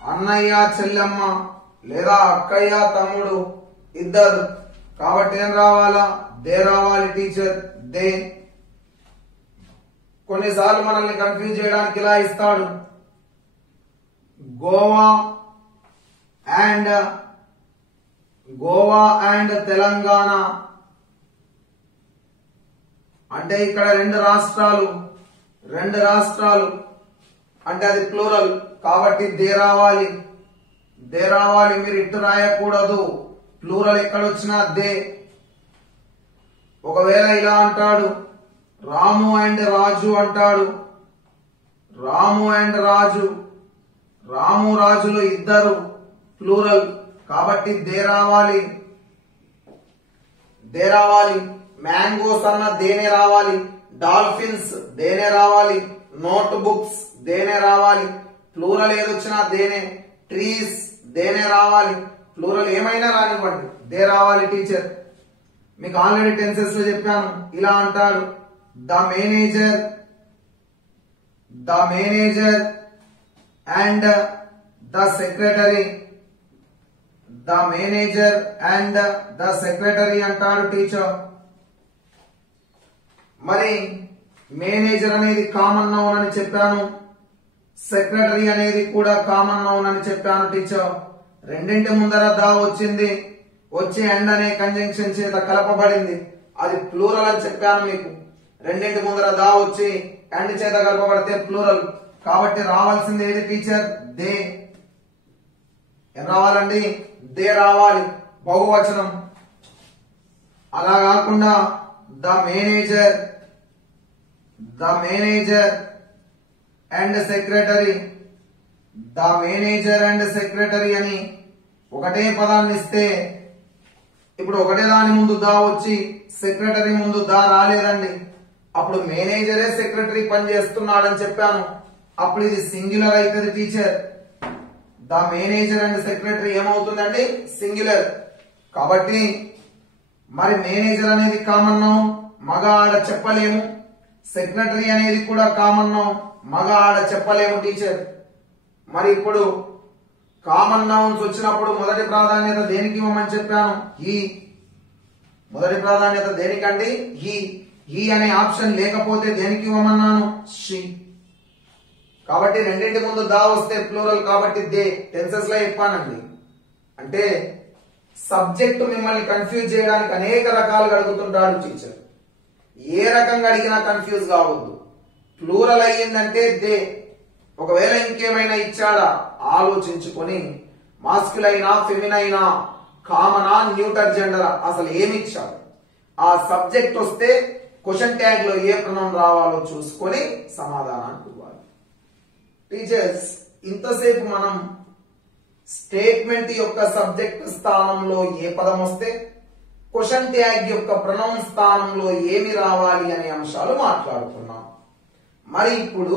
అన్నయ్య చెల్లెమ్మ లేదా అక్కయ్య తమ్ముడు ఇద్దరు, కాబట్టి ఏం రావాలా? దే రావాలి టీచర్, దే. కొన్నిసార్లు మనల్ని కన్ఫ్యూజ్ చేయడానికి ఇలా ఇస్తాడు, గోవా అండ్ తెలంగాణ అంటే ఇక్కడ రెండు రాష్ట్రాలు అంటే అది ప్లూరల్, కాబట్టి దే రావాలి. మీరు ఇటు రాయకూడదు, ప్లూరల్ ఎక్కడొచ్చినా దే. ఒకవేళ ఇలా అంటాడు, రాము అండ్ రాజు అంటాడు. రాము రాజులు ఇద్దరు, ప్లూరల్, కాబట్టి దే రావాలి. మ్యాంగోస్ అన్న దేనే రావాలి, డాల్ఫిన్స్ దేనే రావాలి, నోట్ బుక్స్ దేనే రావాలి, ప్లూరల్ ఏదొచ్చినా దేనే, ట్రీస్ దేనే రావాలి, ప్లూరల్ ఏమైనా రానివ్వండి దే రావాలి టీచర్. మీకు ఆల్రెడీ టెన్సెస్ లో చెప్పాను. ఇలా అంటాడు, the manager and the secretary అంటాడు టీచర్. మరి మేనేజర్ అనేది కామన్ నౌన్ అని చెప్పాను, సెక్రటరీ అనేది కూడా కామన్ నౌన్ అని చెప్పాను టీచర్. రెండింటి ముందర దా వచ్చింది, వచ్చి అండ్ అనే కంజంక్షన్ చేత కలపబడింది, అది ప్లూరల్ అని చెప్పాను మీకు. రెండింటి ముందర దా వచ్చి అండ్ చేత కలపబడితే ప్లూరల్, కాబట్టి రావాల్సింది ఏది టీచర్? దే. ఏం రావాలండి? దే రావాలి, బహువచనం. అలా కాకుండా ద మేనేజర్ అండ్ సెక్రటరీ అని ఒకటే పదాన్ని ఇస్తే, ఇప్పుడు ఒకటే దాని ముందు దా వచ్చి సెక్రటరీ ముందు దా రాలేదండి, అప్పుడు మేనేజరే సెక్రటరీ పని చేస్తున్నాడని చెప్పాను, అప్పుడు ఇది సింగులర్ అవుతుంది teacher. The manager and secretary ఏమవుతుందండి? సింగులర్. కాబట్టి మరి మేనేజర్ అనేది కామన్ నౌన్, మగ ఆడ చెప్పలేము. సెక్రటరీ అనేది కూడా కామన్ నౌన్, మగ ఆడ చెప్పలేము టీచర్. మరి ఇప్పుడు కామన్ నౌన్స్ వచ్చినప్పుడు మొదటి ప్రాధాన్యత దేనికి ఇవ్వమని చెప్పాను? హీ. మొదటి ప్రాధాన్యత దేనికండి? హీ అనే ఆప్షన్ లేకపోతే దేనికి ఇవ్వమన్నాను? షీ. కాబట్టి రెండింటి ముందు దా వస్తే ప్లూరల్, కాబట్టి దే. టెన్సెస్ లో చెప్పానండి. అంటే సబ్జెక్ట్ మిమ్మల్ని కన్ఫ్యూజ్ చేయడానికి అనేక రకాలుగా అడుగుతుంటాడు టీచర్. ఏ రకంగా అడిగినా కన్ఫ్యూజ్ కావద్దు. ప్లూరల్ అయ్యిందంటే దే. ఒకవేళ ఇంకేమైనా ఇచ్చాడా ఆలోచించుకొని మాస్కులైనా ఫెమినైనా కామనా, న్యూటర్ జెండరా, అసలు ఏమి ఇచ్చాడు, ఆ సబ్జెక్ట్ వస్తే క్వశ్చన్ ట్యాగ్ లో ఏ ప్రొనౌన్ రావాలో చూసుకొని సమాధానానికి ఇవ్వాలి. టీచర్స్, ఇంతసేపు మనం స్టేట్మెంట్ యొక్క సబ్జెక్ట్ స్థానంలో ఏ పదం వస్తే క్వశ్చన్ ట్యాగ్ యొక్క ప్రొనౌన్ స్థానంలో ఏమి రావాలి అనే అంశాలు మాట్లాడుకున్నాం. మరి ఇప్పుడు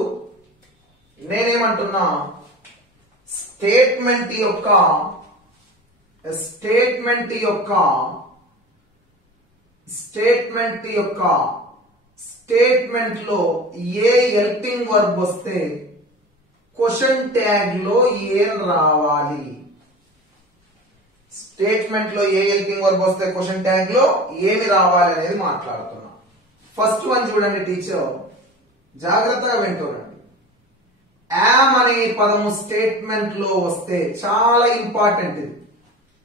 నేనేమంటున్నా, స్టేట్మెంట్ లో ఏ హెల్పింగ్ వర్బ్ వస్తే క్వశ్చన్ ట్యాగ్ లో ఏం రావాలి, స్టేట్మెంట్ లో ఏ హెల్పింగ్ వర్బ్ వస్తే క్వశ్చన్ ట్యాగ్ లో ఏమి రావాలి అనేది మాట్లాడుతున్నాం. ఫస్ట్ వన్ చూడండి టీచర్, జాగ్రత్తగా వింటూరండి. యామ్ అనే పదము స్టేట్మెంట్ లో వస్తే చాలా ఇంపార్టెంట్, ఇది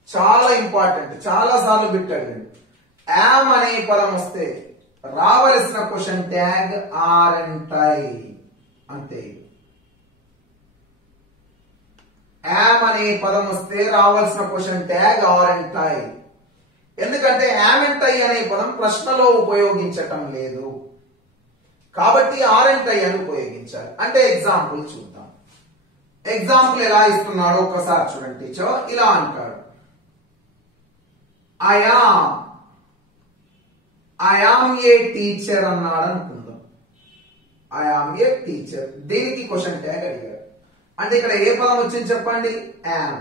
చాలా ఇంపార్టెంట్, చాలా సార్లు పెట్టండి. యామ్ అనే పదం వస్తే రావలసిన క్వశ్చన్ ట్యాగ్ ఆర్ఎంట్ ఐ, అంతే. యామ్ అనే పదం వస్తే రావాల్సిన క్వశ్చన్ ట్యాగ్ ఆర్ఎంట్ ఐ. ఎందుకంటే యామెంట్ ఐ అనే పదం ప్రశ్నలో ఉపయోగించటం లేదు కాబట్టి ఆర్ఎంట్ ఐ అని ఉపయోగించాలి. అంటే ఎగ్జాంపుల్ చూద్దాం. ఎగ్జాంపుల్ ఎలా ఇస్తున్నాడో ఒకసారి చూడండి టీచర్. ఇలా అంటాడు, ఐ యామ్ ఏ టీచర్ అన్నాడు అనుకుందాం. ఐ యామ్ ఏ టీచర్, దీనికి క్వశ్చన్ ట్యాగ్ అడిగాడు. అంటే ఇక్కడ ఏ పదం వచ్చింది చెప్పండి, యామ్.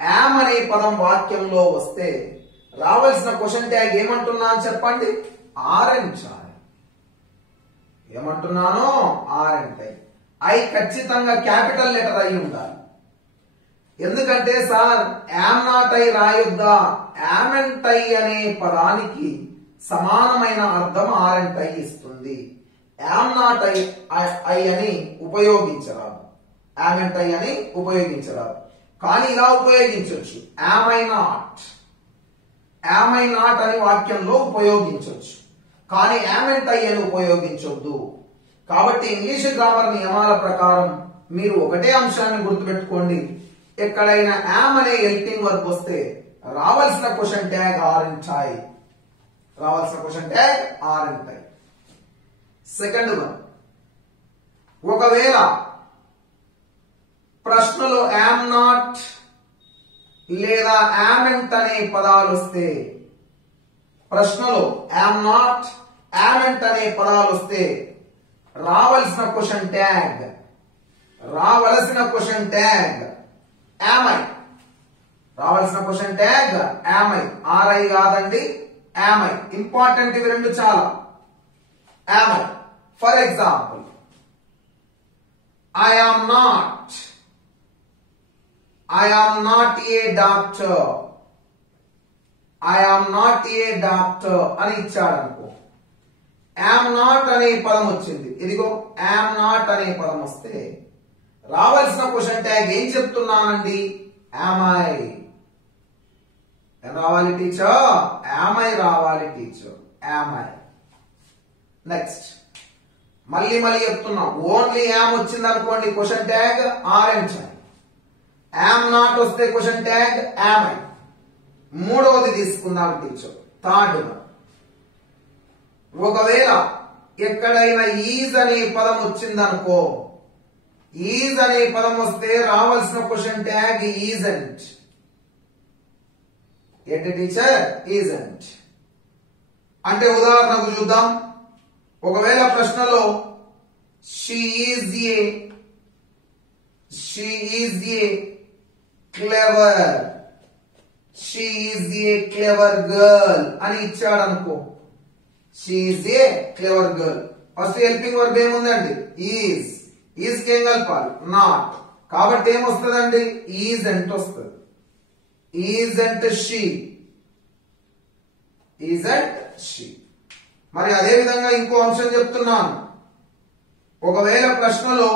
యామ్ అనే పదం వాక్యంలో వస్తే రావాల్సిన క్వశ్చన్ ట్యాగ్ ఏమంటున్నా అని చెప్పండి, ఆర్ఎంట్ ఐ. ఏమంటున్నాను, ఆర్ఎంట్ ఐ. ఐ ఖచ్చితంగా క్యాపిటల్ లెటర్ అయి ఉండాలి. ఎందుకంటే సార్ యామ్ నాట్ ఐ రాయొద్దా, యామెంట్ ఐ అనే పదానికి సమానమైన అర్థం ఆర్ఎంట్ ఐ ఇస్తుంది. యామ్ నాట్ ఐ అని ఉపయోగించరాదు, యామెంట్ ఐ అని ఉపయోగించరాదు. కానీ ఇలా ఉపయోగించవచ్చు, am I not, am I not అని వాక్యంలో ఉపయోగించవచ్చు. కానీ యామెంట్ ఐ అని ఉపయోగించొద్దు. కాబట్టి ఇంగ్లీష్ గ్రామర్ నియమాల ప్రకారం మీరు ఒకటే అంశాన్ని గుర్తుపెట్టుకోండి, ఎక్కడైనా యామ్ అనే హెల్పింగ్ వర్బ్ వస్తే రావాల్సిన క్వశ్చన్ ట్యాగ్ ఆర్ఎంట్ ఐ, రావాల్సిన question tag ఆర్ఎంట్ I. Second one, ఒకవేళ ప్రశ్నలో యామ్ నాట్ లేదా యామెంట్ అనే పదాలు వస్తే, ప్రశ్నలో యామ్ నాట్ యామెంట్ అనే పదాలు వస్తే రావలసిన క్వశ్చన్ ట్యాగ్ యామ్ ఐ, రావాల్సిన question tag am I, are I కాదండి, యామ్ ఐ. ఇంపార్టెంట్ ఇవి రెండు చాలా. Am I. For example, I am not a doctor, I am not a doctor అని ఇచ్చాడనుకో, యామ్ నాట్ అనే పదం వచ్చింది. ఇదిగో యామ్ నాట్ అనే పదం వస్తే రావాల్సిన క్వశ్చన్ ట్యాగ్ ఏం చెప్తున్నానండి, యామ్ ఐ. రావాలి టీచర్, యామ్ ఐ రావాలి టీచర్, యామ్ ఐ. నెక్స్ట్ మళ్ళీ చెప్తున్నా, ఓన్లీ యామ్ వచ్చింది అనుకోండి question tag ఆర్ఎంట్ I. Am not వస్తే క్వశ్చన్ ట్యాగ్ యామ్ ఐ. మూడవది తీసుకుందాం టీచర్, థర్డ్ వన్. ఒకవేళ ఎక్కడైనా ఈజ్ అనే పదం వచ్చిందనుకో, ఈజ్ అనే పదం వస్తే రావాల్సిన క్వశ్చన్ ట్యాగ్ ఈజంట్. ఏంటి టీచర్, ఈజంట్. అంటే ఉదాహరణకు చూద్దాం, ఒకవేళ ప్రశ్నలో she is a clever, she is a clever girl అని ఇచ్చాడు అనుకో, she is a clever girl. First helping verb ఏముందండి, ఈజ్. ఈజ్ కి ఏం కలపాలి, నాట్. కాబట్టి ఏమొస్తుందండి, ఈజంట్ వస్తుంది. Isn't she, isn't she. మరి అదే విధంగా ఇంకో అంశం చెప్తున్నాను, ఒకవేళ ప్రశ్నలో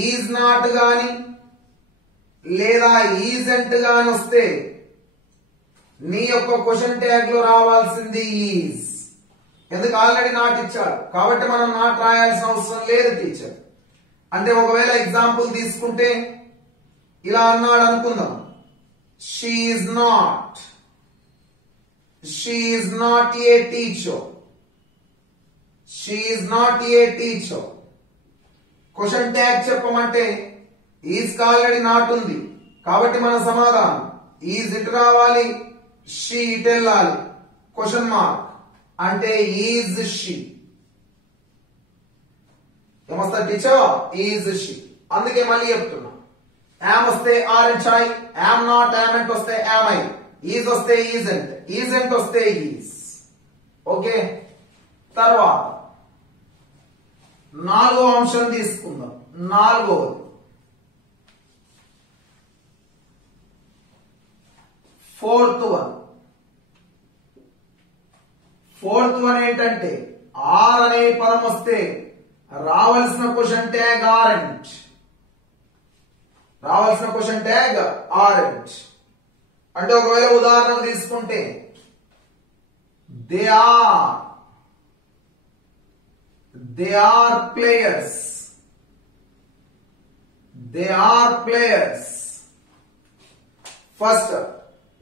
ఈజ్ నాట్ గాని లేదా ఈజంట్ గాని వస్తే నీ యొక్క క్వశ్చన్ ట్యాగ్ లో రావాల్సింది ఈజ్. ఎందుకు, ఆల్రెడీ నాట్ ఇచ్చాడు కాబట్టి మనం నాట్ రాయాల్సిన అవసరం లేదు టీచర్. అంటే ఒకవేళ ఎగ్జాంపుల్ తీసుకుంటే ఇలా అన్నాడు అనుకుందాం, she is not a teacher. She is not a teacher. Question tag చెప్పమంటే ఈజ్ ఆల్రెడీ నాట్ ఉంది కాబట్టి మన సమాధానం ఈజ్ ఇటు రావాలి, షీ ఇటు వెళ్ళాలి. క్వశ్చన్ మార్క్ అంటే ఈజ్ షీ. ఏమొస్తా టీచర్? Is she. అందుకే మళ్ళీ చెప్తున్నా, యామ్ వస్తే ఆర్ అండ్ చాయ్, యామ్ నాట్ యామెంట్ వస్తే యామ్ ఐ, ఈజ్ వస్తే ఈజెంట్, ఈజెంట్ వస్తే ఈజ్. ఓకే, తర్వాత నాలుగో అంశం తీసుకుందాం. నాలుగోది ఫోర్త్ వన్ ఏంటంటే ఆర్ అనే పదం వస్తే రావాల్సిన క్వశ్చన్ ట్యాగ్ ఆరెంట్. రావాల్సిన క్వశ్చన్ ట్యాగ్ ఆరెంట్. అంటే ఒకవేళ ఉదాహరణ తీసుకుంటే they are players. They are players. First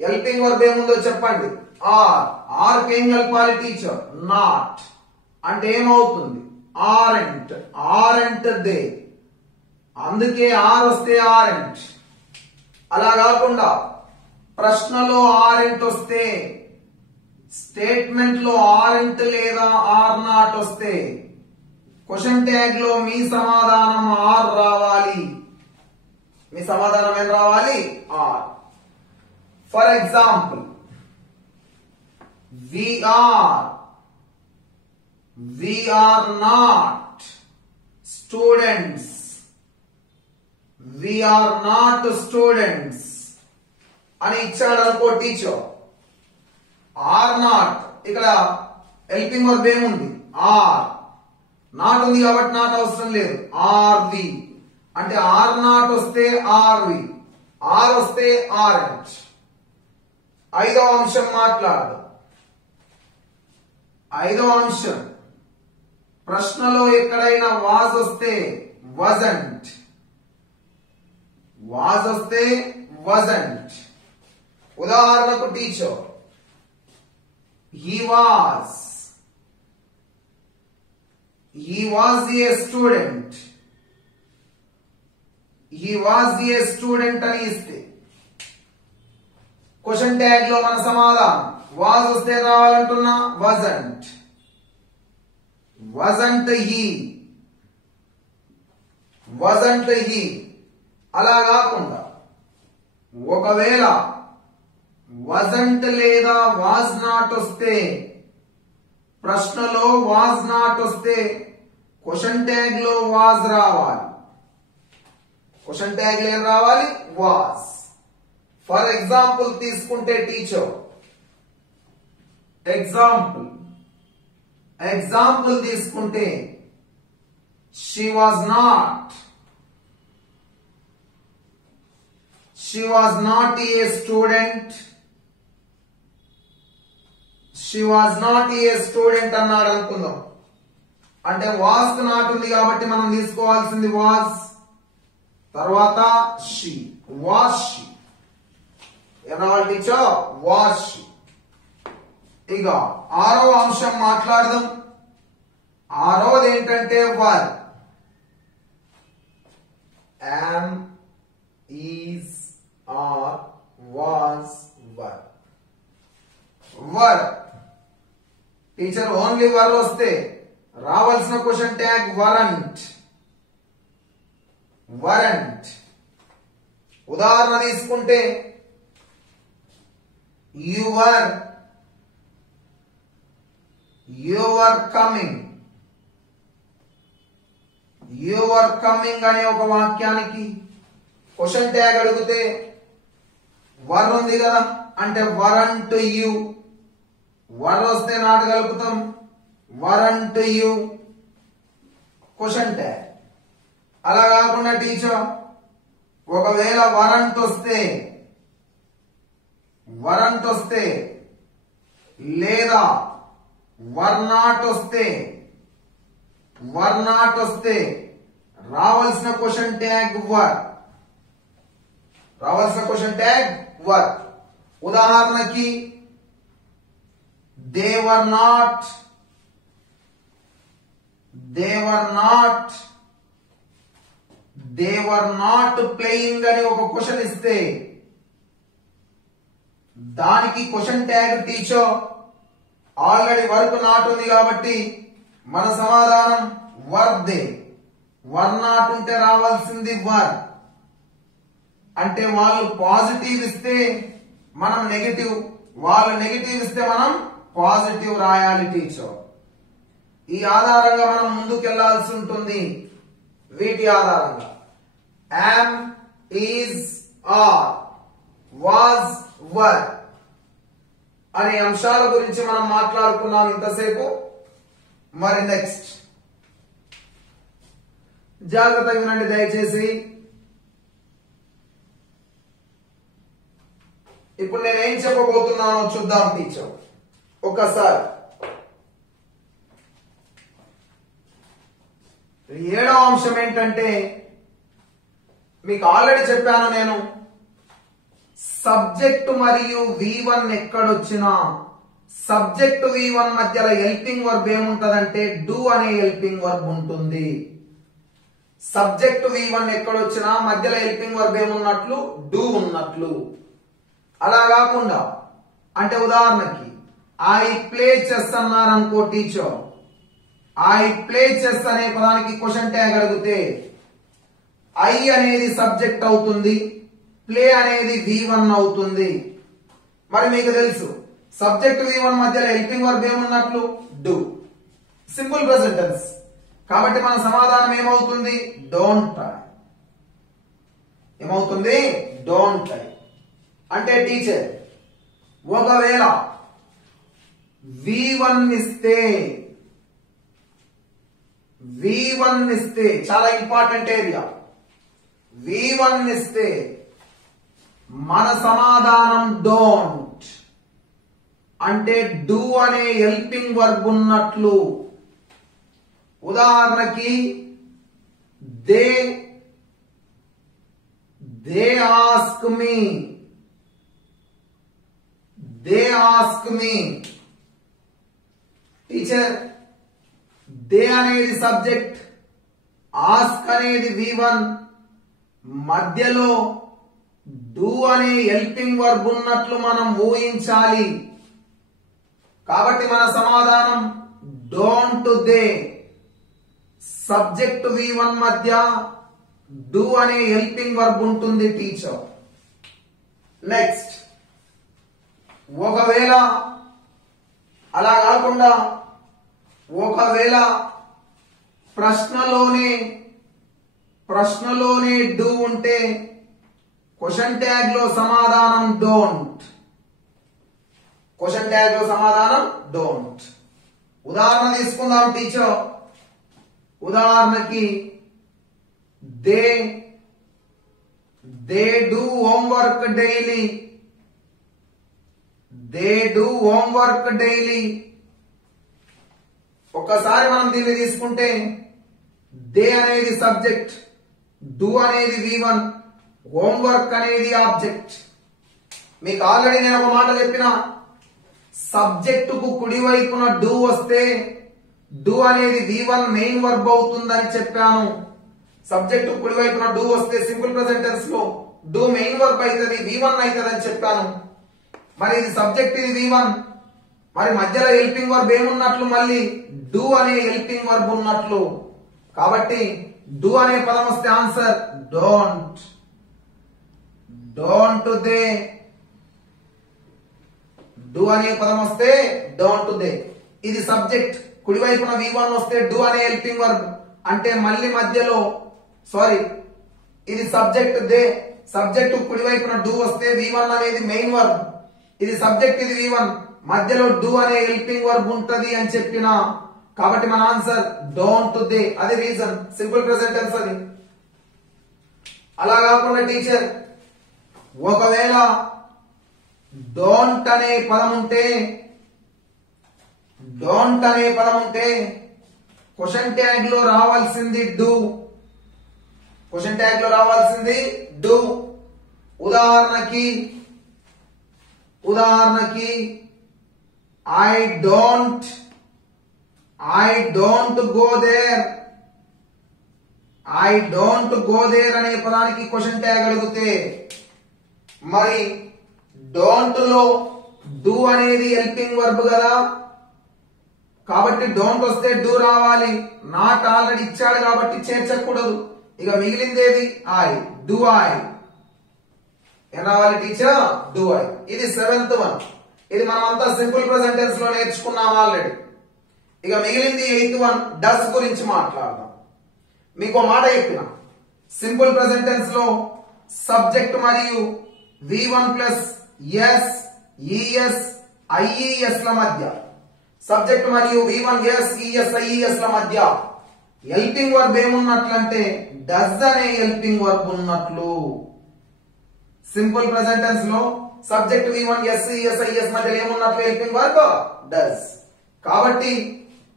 helping verb ఏముందో చెప్పండి. ఆర్ కి ఏం కలపాలి టీచర్? నాట్. అంటే ఏమవుతుంది? Aren't they. అందుకే ఆర్ వస్తే ఆరెంట్. అలా కాకుండా ప్రశ్నలో ఆరెంట్ వస్తే, స్టేట్మెంట్ లో ఆరెంట్ లేదా ఆర్ నాట్ వస్తే క్వశ్చన్ ట్యాగ్ లో మీ సమాధానం ఆర్ రావాలి. మీ సమాధానం ఏం రావాలి? Are. For example, we are not students. We are not students అని ఇచ్చాడు అనుకో టీచర్. ఆర్ నాట్, ఇక్కడ హెల్పింగ్ వర్బ్ ఏముంది? ఆర్. నాట్ ఉంది కాబట్టి నాట్ అవసరం లేదు. ఆర్ వి అంటే ఆర్ నాట్ వస్తే ఆర్ వి, ఆర్ వస్తే ఆరెంట్. ఐదవ అంశం మాట్లాడదాం. ఐదవ అంశం, ప్రశ్నలో ఎక్కడైనా వాజ్ వస్తే వజంట్. వాజ్ వస్తే వజంట్. ఉదాహరణకు teacher, he was a student. He was a student అని ఇస్తే క్వశ్చన్ ట్యాగ్ లో మన సమాధానం వాజ్ వస్తే రావాలంటున్నా wasn't. wasn't he. అలా కాకుండా ఒకవేళ wasn't లేదా was not వస్తే, ప్రశ్నలో was not వస్తే క్వశ్చన్ ట్యాగ్ లో was రావాలి. క్వశ్చన్ ట్యాగ్ లో ఏం రావాలి? was. ఫర్ ఎగ్జాంపుల్ తీసుకుంటే టీచర్, ఎగ్జాంపుల్ తీసుకుంటే she was not a student. She was not a student అన్నాడు అనుకుందాం. అంటే was నాట్ ఉంది కాబట్టి మనం తీసుకోవాల్సింది was, తర్వాత she. was she. ఏమన్నా టీచర్? was she. ఇక ఆరో అంశం మాట్లాడదాం. ఆరోది ఏంటంటే were. am, is, are, was, were. Were. Teacher only were వస్తే రావాల్సిన క్వశ్చన్ ట్యాగ్ వరంట్. ఉదాహరణ తీసుకుంటే you were coming అనే ఒక వాక్యానికి క్వశ్చన్ ట్యాగ్ అడిగితే వర్ ఉంది కదా, అంటే వరంట్ యు. వర్ వస్తే నాట్ కలుపుతాం, వరంట్ యు క్వశ్చన్ ట్యాగ్. అలా కాకుండా టీచర్ ఒకవేళ వరంట్ వస్తే లేదా వర్ నాట్ వస్తే రావాల్సిన క్వశ్చన్ ట్యాగ్ వర్. రావాల్సిన క్వశ్చన్ ట్యాగ్ వర్. ఉదాహరణకి దే వర్ నాట్ ప్లేయింగ్ అని ఒక క్వశ్చన్ ఇస్తే దానికి question tag teacher. Already work not ఉంది కాబట్టి మన సమాధానం వర్ దే. వర్ నాట్ ఉంటే రావాల్సింది వర్. అంటే వాళ్ళు పాజిటివ్ ఇస్తే మనం నెగటివ్, వాళ్ళు నెగటివ్ ఇస్తే మనం పాజిటివ్ రాయాలి టీచర్. ఈ ఆధారంగా మనం ముందుకెళ్లాల్సి ఉంటుంది. వీటి ఆధారంగా am, is, are, was, were అనే అంశాల గురించి మనం మాట్లాడుకున్నాం ఇంతసేపు. మరి నెక్స్ట్ జాగ్రత్తగా వినండి దయచేసి. ఇప్పుడు నేనేం చెప్పబోతున్నానో చూద్దాం టీచర్ ఒకసారి. 7వ అంశం ఏంటంటే మీకు ఆల్రెడీ చెప్పాను నేను, సబ్జెక్ట్ మరియు V1 ఎక్కడొచ్చినా సబ్జెక్ట్ V1 మధ్యలో హెల్పింగ్ వర్బ్ ఏముంటదంటే డూ అనే హెల్పింగ్ వర్బ్ ఉంటుంది. సబ్జెక్ట్ V1 ఎక్కడొచ్చినా మధ్యలో హెల్పింగ్ వర్బ్ ఏమున్నట్లు డూ ఉన్నట్లు. అలా కాకుండా అంటే ఉదాహరణకి ఐ ప్లే చెస్ అన్నారు అనుకో టీచర్, ఐ ప్లే చెస్ అనే పదానికి క్వశ్చన్ ట్యాగ్ అడిగితే ఐ అనేది సబ్జెక్ట్ అవుతుంది, ప్లే అనేది V1 అవుతుంది. మరి మీకు తెలుసు సబ్జెక్ట్ V1 మధ్యలో హెల్పింగ్ వర్బ్ ఏమున్నట్లు డూ, సింపుల్ ప్రెజెంట్ టెన్స్. కాబట్టి మన సమాధానం ఏమవుతుంది డోంట్ ట్రై. ఏమవుతుంది డోంట్ ట్రై. అంటే టీచర్ ఒకవేళ V1 ఇస్తే చాలా ఇంపార్టెంట్ ఏరియా. V1 ఇస్తే మన సమాధానం డోంట్. అంటే డూ అనే హెల్పింగ్ వర్బ్ ఉన్నట్లు. ఉదాహరణకి they ask me teacher. They అనేది సబ్జెక్ట్, ఆస్క్ అనేది V1, మధ్యలో డూ అనే హెల్పింగ్ వర్బ్ ఉన్నట్లు మనం ఊహించాలి. కాబట్టి మన సమాధానం డోంట్ దే. సబ్జెక్ట్ V1 మధ్య డూ అనే హెల్పింగ్ వర్బ్ ఉంటుంది టీచర్. నెక్స్ట్ ఒకవేళ అలా కాకుండా ఒకవేళ ప్రశ్నలోనే డూ ఉంటే క్వశ్చన్ ట్యాగ్ లో సమాధానం డోంట్. క్వశ్చన్ ట్యాగ్ లో సమాధానం డోంట్. ఉదాహరణ తీసుకుందాం టీచర్. ఉదాహరణకి they do homework daily. They do homework daily. ఒక్కసారి మనం దీన్ని తీసుకుంటే దే అనేది సబ్జెక్ట్, డూ అనేది V1, హోంవర్క్ అనేది ఆబ్జెక్ట్. మీకు ఆల్రెడీ నేను ఒక మాట చెప్పిన, సబ్జెక్ట్ కు కుడి వైపున డూ వస్తే డూ అనేది V1 మెయిన్ వర్బ్ అవుతుందని చెప్పాను. సబ్జెక్ట్ కుడి వైపున డూ వస్తే సింపుల్ ప్రెజెంట్ టెన్స్ లో డూ మెయిన్ వర్బ్ అవుతుంది, V1 అవుతుంది అని చెప్పాను. మరి ఇది సబ్జెక్ట్, ఇది V1, మరి మధ్యలో హెల్పింగ్ వర్బ్ ఏమున్నట్లు మళ్ళీ డూ అనే హెల్పింగ్ వర్బ్ ఉన్నట్లు. కాబట్టి డూ అనే పదం వస్తే answer don't. Don't they. Do అనే పదం వస్తే డోంట్ దే. ఇది సబ్జెక్ట్, కుడి వైపున V1 వస్తే డూ అనే హెల్పింగ్ వర్బ్ అంటే మళ్ళీ మధ్యలో ఇది సబ్జెక్ట్ దే. సబ్జెక్ట్ కుడి వైపున డూ వస్తే V1 అనేది మెయిన్ వర్బ్. ఇది సబ్జెక్ట్, ఇది V1, మధ్యలో డూ అనే హెల్పింగ్ వర్బ్ ఉంటది అని చెప్పిన. కాబట్టి మన ఆన్సర్ డోంట్ దే. అది రీజన్, సింపుల్ ప్రెజెంట్ టెన్స్ అది. అలా కాకుండా టీచర్ ఒకవేళ డోంట్ అనే పదం ఉంటే క్వశ్చన్ ట్యాగ్ లో రావాల్సింది డూ. క్వశ్చన్ ట్యాగ్ లో రావాల్సింది డూ. ఉదాహరణకి ఐ డోంట్ గో దేర్ అనే పదానికి క్వశ్చన్ ట్యాగ్ అడిగితే మరి డోంట్ లో డూ అనేది హెల్పింగ్ వర్బ్ కదా, కాబట్టి డోంట్ వస్తే డూ రావాలి. నాట్ ఆల్రెడీ ఇచ్చాడు కాబట్టి చేర్చకూడదు. ఇక మిగిలిందేది డూ ఐ ఏం రావాలి టీచర్? Do I. ఇది 7th వన్. ఇది మనం అంతా సింపుల్ ప్రెజెంట్ టెన్స్ లో నేర్చుకున్నాం ఆల్రెడీ. ఇక మిగిలింది 8th వన్, డస్ గురించి మాట్లాడదాం. మీకు మాట చెప్పిన సింపుల్ ప్రెజెంట్ టెన్స్ లో సబ్జెక్ట్ మరియు V1 plus S ES IES ల మధ్య, సబ్జెక్ట్ మరియు V1 ఎస్ ఈఎస్ ఐఈఎస్ ల మధ్య హెల్పింగ్ వర్బ్ ఏమున్నట్లంటే డస్ అనే హెల్పింగ్ వర్బ్ ఉన్నట్లు. సింపుల్ ప్రెజెంట్ టెన్స్ లో subject V1 S ES IES మధ్య ఏమున్నట్లు? Helping verb does. కాబట్టి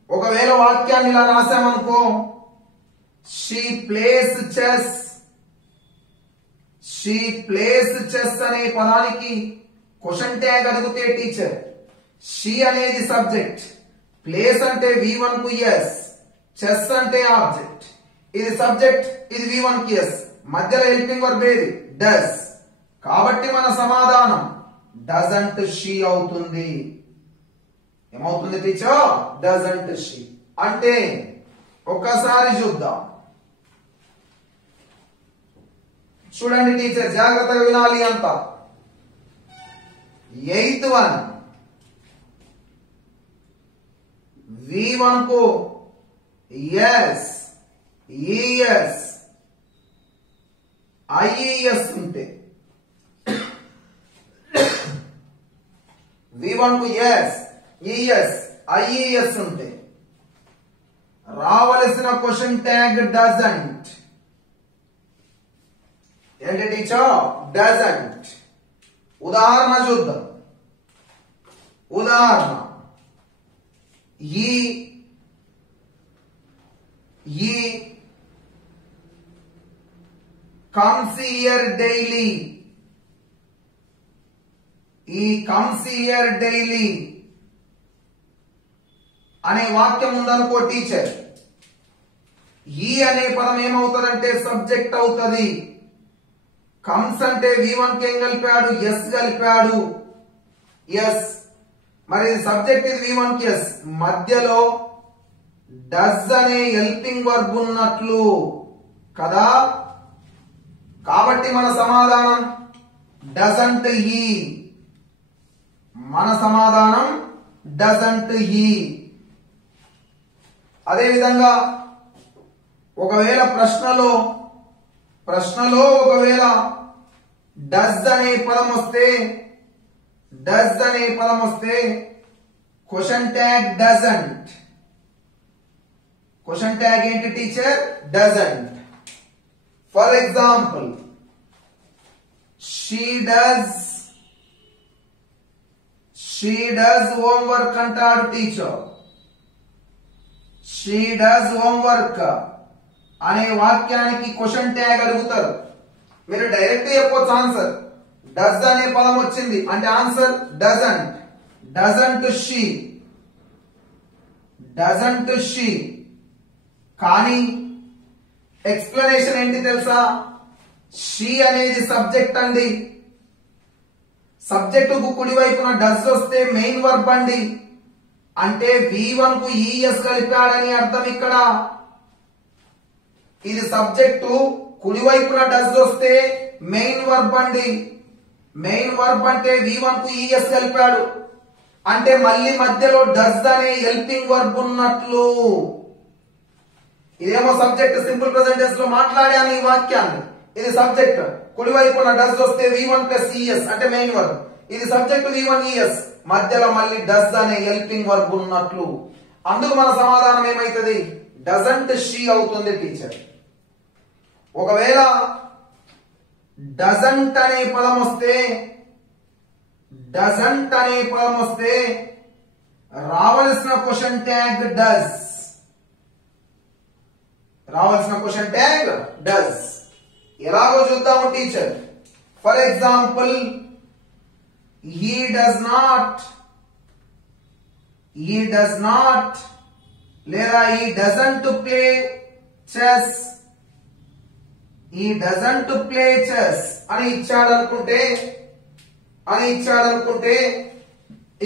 ఒకవేళ వాక్యాన్ని ఇలా రాసామనుకో, షీ ప్లేస్ చెస్ అనే పదానికి క్వశ్చన్ ట్యాగ్ అడిగితే టీచర్ షీ అనేది సబ్జెక్ట్, ప్లేస్ అంటే V1 కు ఎస్, చెస్ అంటే ఆబ్జెక్ట్. ఇది సబ్జెక్ట్, ఇది V1 కి ఎస్, మధ్యలో హెల్పింగ్ వర్బ్ ఏది? డస్. కాబట్టి మన సమాధానం డజంట్ షీ అవుతుంది. ఏమవుతుంది టీచర్? Doesn't she. అంటే ఒక్కసారి చూద్దాం. చూడండి టీచర్, జాగ్రత్తగా వినాలి అంతా. 8th వన్, V1 కు ఎస్ ఈఎస్ ఐఈఎస్ ఉంటే, V1 కు ఎస్ ఈఎస్ ఐఈఎస్ ఉంటే రావలసిన క్వశ్చన్ ట్యాగ్ డజంట్. ఏంటి టీచర్? డజంట్. ఉదాహరణ చూద్దాం. ఉదాహరణ, ఈ comes here daily. ఈ comes here daily అనే వాక్యం ఉందనుకో టీచర్, ఈ అనే పదం ఏమవుతుందంటే సబ్జెక్ట్ అవుతుంది. కమ్స్ అంటే V1 కి ఏం కలిపాడు? ఎస్ కలిపాడు. ఎస్. మరి సబ్జెక్ట్ ఇది V1 కి ఎస్, మధ్యలో డస్ అనే హెల్పింగ్ వర్బ్ ఉన్నట్లు కదా. కాబట్టి మన సమాధానం డజంట్ హీ. మన సమాధానం డజంట్ హీ. అదే విధంగా ఒకవేళ ప్రశ్నలో ఒకవేళ డస్ అనే పదం వస్తే question tag doesn't. Question tag ఏంటి teacher? Doesn't. For example, she does homework అంటాడు టీచర్. షీ డస్ హోంవర్క్ అనే వాక్యానికి క్వశ్చన్ ట్యాగ్ అడుగుతారు. మీరు డైరెక్ట్ చెప్పొచ్చు ఆన్సర్. డస్ అనే పదం వచ్చింది అంటే ఆన్సర్ డజంట్. Doesn't she. కానీ ఎక్స్ప్లెనేషన్ ఏంటి తెలుసా? షీ అనేది సబ్జెక్ట్ అండి. సబ్జెక్ట్ కు కుడి వైపున డస్ వస్తే మెయిన్ వర్బ్ అండి. అంటే V1 కు ఈఎస్ కలిపాడని అర్థం ఇక్కడ. ఇది సబ్జెక్టు, కుడి వైపున డస్ వస్తే మెయిన్ వర్బ్ అండి. మెయిన్ వర్బ్ అంటే V1 కు ఈఎస్ కలిపాడు అంటే మళ్ళీ మధ్యలో డస్ అనే హెల్పింగ్ వర్బ్ ఉన్నట్లు. ఇదేమో సబ్జెక్ట్, సింపుల్ ప్రెజెంట్ టెన్స్ లో మాట్లాడాను ఈ వాక్యాన్ని. ఇది సబ్జెక్ట్, కుడి వైపున డస్ వస్తే V1 ప్లస్ ఈఎస్ అంటే మెయిన్ వర్బ్. ఇది సబ్జెక్ట్ V1 ఈఎస్, మధ్యలో మళ్ళీ డస్ అనే హెల్పింగ్ వర్బ్ ఉన్నట్లు. అందుకు మన సమాధానం ఏమైతుంది? డజంట్ షీ అవుతుంది టీచర్. ఒకవేళ డజంట్ అనే పదం వస్తే రావలసిన క్వశ్చన్ ట్యాగ్ డస్. ఎలాగో చూద్దాము teacher. For example he does not లేదా he doesn't play chess అని ఇచ్చాడనుకుంటే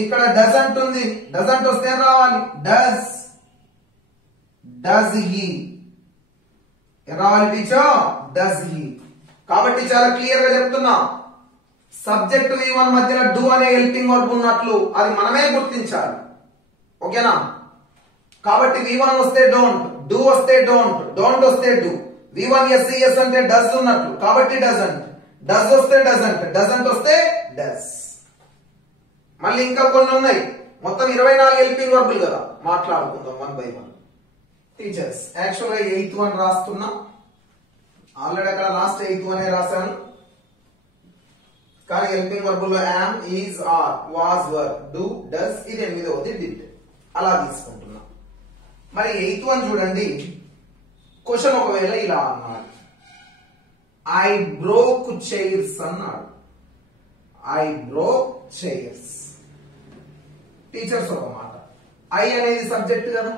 ఇక్కడ డజంట్ ఉంది. డజంట్ వస్తే రావాలి డస్ హీ రావాలి టీచర్ డస్ హీ. కాబట్టి చాలా క్లియర్ గా చెప్తున్నా, సబ్జెక్ట్ V1 మధ్యలో డూ అనే హెల్పింగ్ వర్బ్ ఉన్నట్లు అది మనమే గుర్తించాలి. ఓకేనా? కాబట్టి V1 వస్తే డోంట్, డూ వస్తే డోంట్ వస్తే డూ, V1 SES అంటే డస్ ఉన్నట్లు కాబట్టి డజంట్, డస్ వస్తే డజంట్ వస్తే డస్. మళ్ళీ ఇంకా కొన్ని ఉన్నాయి, మొత్తం 24 హెల్పింగ్ వర్బులు కదా, మాట్లాడుకుందాం 1 by 1. టీచర్స్ యాక్చువల్గా 8th one రాస్తున్నా, ఆల్రెడీ అక్కడ లాస్ట్ 8th one రాశాను, కానీ హెల్పింగ్ వర్బుల్లో am, is, are, was, were, do, does, ఇది 8వది డిడ్ అలా తీసుకుంటున్నా. మరి 8th one చూడండి, క్వశ్చన్ ఒకవేళ ఇలా అన్నాడు, ఐ బ్రోక్ చైర్స్ అన్నాడు. I broke chairs. టీచర్స్ ఒక మాట, ఐ అనేది సబ్జెక్ట్ కదా,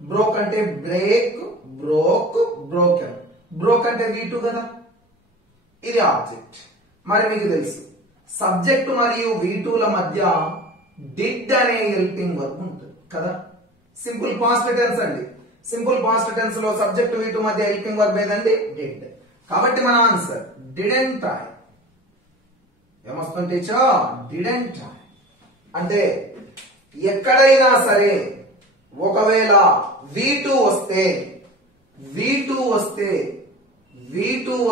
బ్రోక్ అంటే బ్రేక్, బ్రోక్, బ్రోకెన్, బ్రోక్ అంటే V2 కదా, ఇది ఆబ్జెక్ట్. మరి మీకు తెలుసు సబ్జెక్ట్ మరియు V2ల మధ్య డిడ్ అనే హెల్పింగ్ వర్బ్ ఉంటుంది కదా. సింపుల్ పాస్ట్ టెన్స్ అండి. సింపుల్ పాస్ట్ టెన్స్ లో సబ్జెక్ట్ V2 మధ్య హెల్పింగ్ వర్బ్ ఏదండి? డిడ్. కాబట్టి మన ఆన్సర్ డిడెంట్ ఐ. ఏమొస్తుంది టీచర్? Didn't I. అంటే ఎక్కడైనా సరే ఒకవేళ V2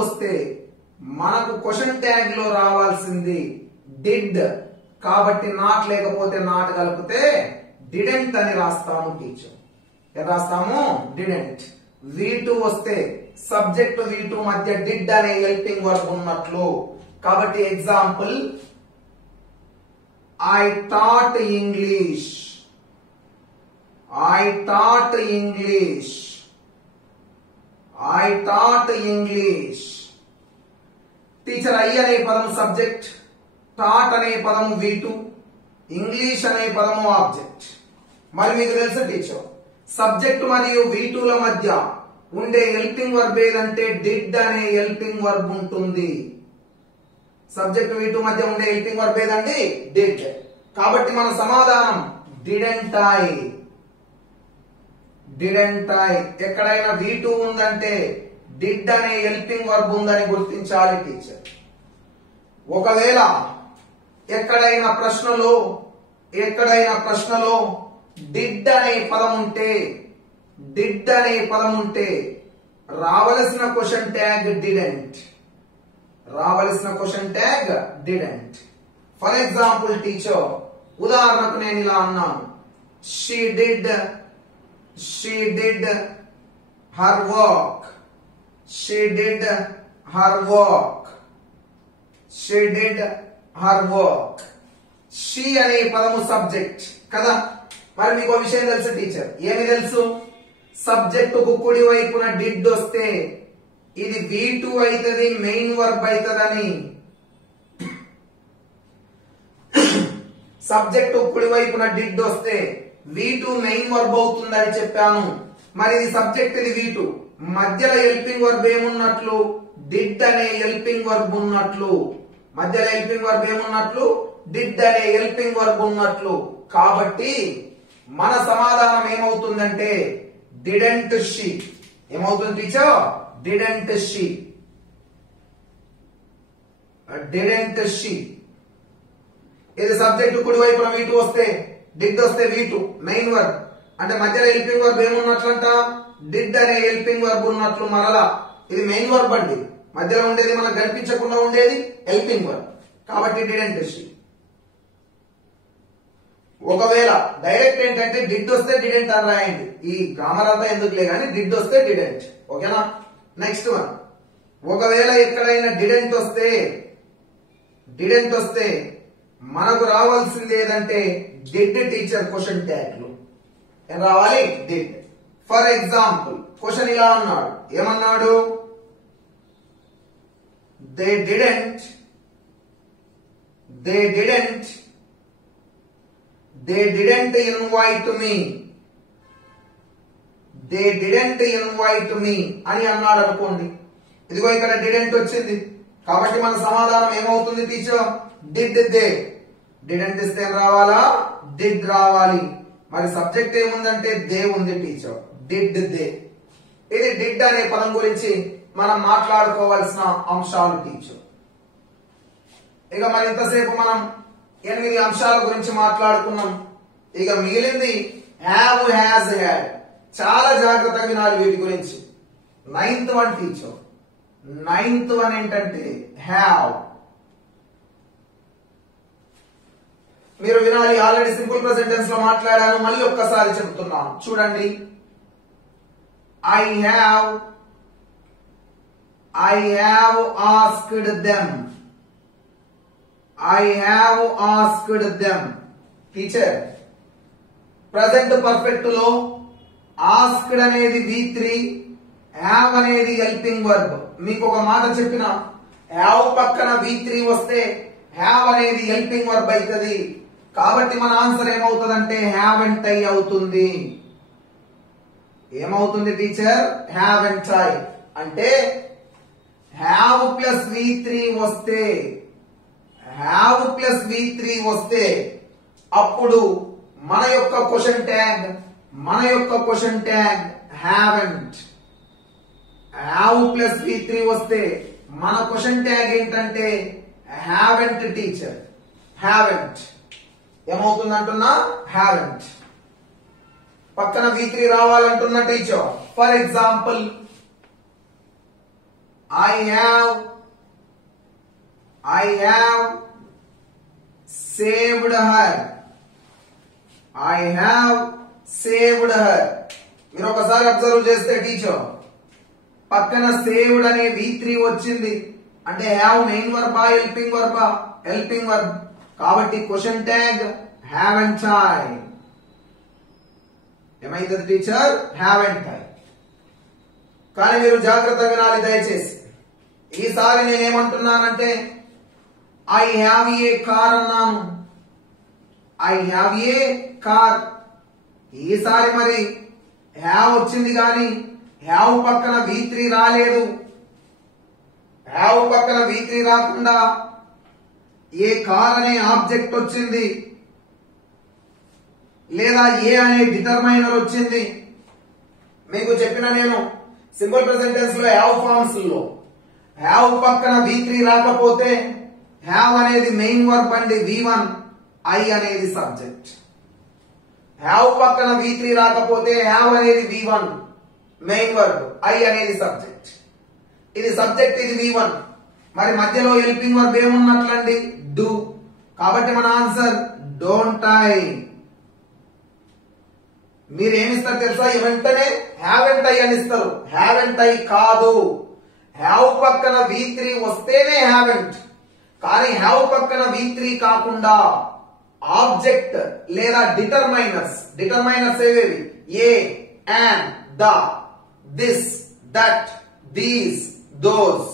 వస్తే మనకు క్వశ్చన్ ట్యాగ్ లో రావాల్సింది డిడ్. కాబట్టి నాట్ లేకపోతే నాట్ కలిపితే డిడెంట్ అని రాస్తాము టీచర్. ఏం రాస్తాము? డిడెంట్. V2 వస్తే సబ్జెక్ట్ V2 మధ్య డిడ్ అనే హెల్పింగ్ వర్బ్ ఉన్నట్లు. కాబట్టి example, I taught English. Teacher I అనే పదము సబ్జెక్ట్, టాట్ అనే పదము V2, ఇంగ్లీష్ అనే పదము ఆబ్జెక్ట్. మరి మీకు తెలుసు టీచర్ సబ్జెక్ట్ మరియు V2ల మధ్య ఉండే హెల్పింగ్ వర్బ్ ఏదంటే డిడ్ అనే హెల్పింగ్ వర్బ్ ఉంటుంది. సబ్జెక్ట్ V2 మధ్య ఉండే హెల్పింగ్ వర్బ్ ఏదండి? డిడ్. కాబట్టి మన సమాధానం డిడెంట్ ఐ. ఎక్కడైనా V2 ఉందంటే డిడ్ అనే హెల్పింగ్ వర్బ్ ఉందని గుర్తించాలి టీచర్. ఒకవేళ ఎక్కడైనా ప్రశ్నలో డిడ్ అనే పదం ఉంటే రావలసిన question tag didn't. For example teacher, ఉదాహరణకు నేను ఇలా అన్నాను, she did her work. She అనే పదము సబ్జెక్ట్ కదా. మరి మీకు విషయం తెలుసు టీచర్, ఏమి తెలుసు? సబ్జెక్ట్ కు కుడి వైపున డిడ్ వస్తే ఇది V2 అవుతుంది, మెయిన్ వర్బ్ అవుతుందని. సబ్జెక్ట్ కుడి వైపున డిడ్ వస్తే V2 మెయిన్ వర్బ్ అవుతుందని చెప్పాను. మరి ఇది సబ్జెక్ట్, ఇది V2, మధ్యలో హెల్పింగ్ వర్బ్ ఏమున్నట్లు? డిడ్ అనే హెల్పింగ్ వర్బ్ ఉన్నట్లు. మధ్యలో హెల్పింగ్ వర్బ్ ఏమున్నట్లు? డిడ్ అనే హెల్పింగ్ వర్బ్ ఉన్నట్లు. కాబట్టి మన సమాధానం ఏమవుతుందంటే డిడెంట్ షీ. ఏమవుతుంది టీచర్? Didn't she. ఇది సబ్జెక్ట్ కుడి వైపున V2 వస్తే డిడ్ వస్తే V2 మెయిన్ వర్బ్ అంటే మధ్యలో హెల్పింగ్ వర్బ్ ఏమున్నట్లంట? డిడ్ అనే హెల్పింగ్ వర్బ్ ఉన్నట్లు. మరలా ఇది మెయిన్ వర్బ్ అండి, మధ్యలో ఉండేది మనకు కనిపించకుండా ఉండేది హెల్పింగ్ వర్బ్. కాబట్టి డిడెంట్ షీ. ఒకవేళ డైరెక్ట్ ఏంటంటే డిడ్ వస్తే డిడెంట్ అని రాయండి. ఈ గ్రామర్ అంతా ఎందుకులే కానీ డిడ్ వస్తే డిడెంట్. ఓకేనా? నెక్స్ట్ వన్, ఒకవేళ ఎక్కడైనా డిడెంట్ వస్తే మనకు రావాల్సింది ఏదంటే డిడ్ టీచర్ క్వశ్చన్ ట్యాగ్ లో ఏం రావాలి? డిడ్. ఫర్ ఎగ్జాంపుల్ క్వశ్చన్ ఇలా అన్నాడు, ఏమన్నాడు? they didn't invite me. They didn't invite me అని అన్నాడు అనుకోండి. ఇదిగో ఇక్కడ didn't వచ్చింది కాబట్టి మన సమాధానం ఏమవుతుంది టీచర్? did they. didn't ఇస్తే ఏం రావాలా? did రావాలి. మరి సబ్జెక్ట్ ఏముందంటే దే ఉంది టీచర్. did they. ఇది did అనే పదం గురించి మనం మాట్లాడుకోవాల్సిన అంశాలు టీచర్. ఇక మరి ఇంతసేపు మనం 8 అంశాల గురించి మాట్లాడుకున్నాం. ఇక మిగిలింది హ్యావ్, హ్యాజ్, హ్యాడ్. చాలా జాగ్రత్తగా వినాలి వీటి గురించి. 9th one teacher. 9th one ఏంటంటే హ్యావ్. మీరు వినాలి. ఆల్రెడీ సింపుల్ ప్రెజెంట్ టెన్స్ లో మాట్లాడాను, మళ్ళీ ఒక్కసారి చెప్తున్నాను చూడండి. I have asked them. I have asked them. Teacher present perfect లో ఆస్క్డ్ అనేది V3, హ్యావ్ అనేది హెల్పింగ్ వర్బ్. మీకు ఒక మాట చెప్పిన, హ్యావ్ పక్కన V3 వస్తే హ్యావ్ అనేది హెల్పింగ్ వర్బ్ అవుతుంది. కాబట్టి మన ఆన్సర్ ఏమవుతుందంటే హ్యావెంట్ ఐ అవుతుంది. ఏమవుతుంది టీచర్? Haven't I. అంటే హ్యావ్ ప్లస్ V3 వస్తే అప్పుడు మన యొక్క question tag haven't. Have plus V3 వస్తే మన క్వశ్చన్ ట్యాగ్ ఏంటంటే హ్యావెంట్ టీచర్. హ్యావెంట్ ఏమవుతుంది అంటున్నా? హ్యావెంట్. పక్కన V3 రావాలంటున్న teacher. For example, I have saved her. మీరు ఒకసారి అబ్జర్వ్ చేస్తే టీచర్ పక్కన సేవ్డ్ అనే V3 వచ్చింది అంటే have main Warba helping Warba? Helping verb. కాబట్టి క్వశ్చన్ ట్యాగ్ హ్యావెంట్ ఐ. ఏమైతుంది టీచర్? Haven't I. కానీ మీరు జాగ్రత్తగా వినాలి దయచేసి. ఈసారి నేనేమంటున్నానంటే ఐ హ్యావ్ ఏ కార్ అన్నాను. I have a car. ఈసారి మరి హ్యావ్ వచ్చింది కానీ హ్యావ్ పక్కన V3 రాలేదు. హ్యావ్ పక్కన V3 రాకుండా ఏ కార్ అనే ఆబ్జెక్ట్ వచ్చింది, లేదా ఏ అనే డిటర్మైనర్ వచ్చింది. మీకు చెప్పిన నేను సింపుల్ ప్రెజెంట్ టెన్స్ లో హ్యావ్ ఫార్మ్స్ లో హ్యావ్ పక్కన V3 రాకపోతే హ్యావ్ అనేది మెయిన్ వర్బ్ అండి V1, ఐ అనేది సబ్జెక్ట్. హ్యావ్ పక్కన V3 రాకపోతే హ్యావ్ అనేది V1 మెయిన్ వర్బ్, ఐ అనేది సబ్జెక్ట్. ఇది సబ్జెక్ట్, ఇది V1. మరి మధ్యలో హెల్పింగ్ వర్బ్ ఏమున్నట్లండి? డూ. కాబట్టి మన ఆన్సర్ డోంట్ ఐ. మీరు ఏమిస్తారు తెలుసా? వెంటనే హ్యావెంట్ ఐ అని ఇస్తారు. హ్యావెంట్ ఐ కాదు. హ్యావ్ పక్కన V3 వస్తేనే హ్యావెంట్. కానీ హ్యావ్ పక్కన V3 కాకుండా ఆబ్జెక్ట్ లేదా డిటర్మైనర్స్ ఏవేవి? A, and, the, this, that, these, those,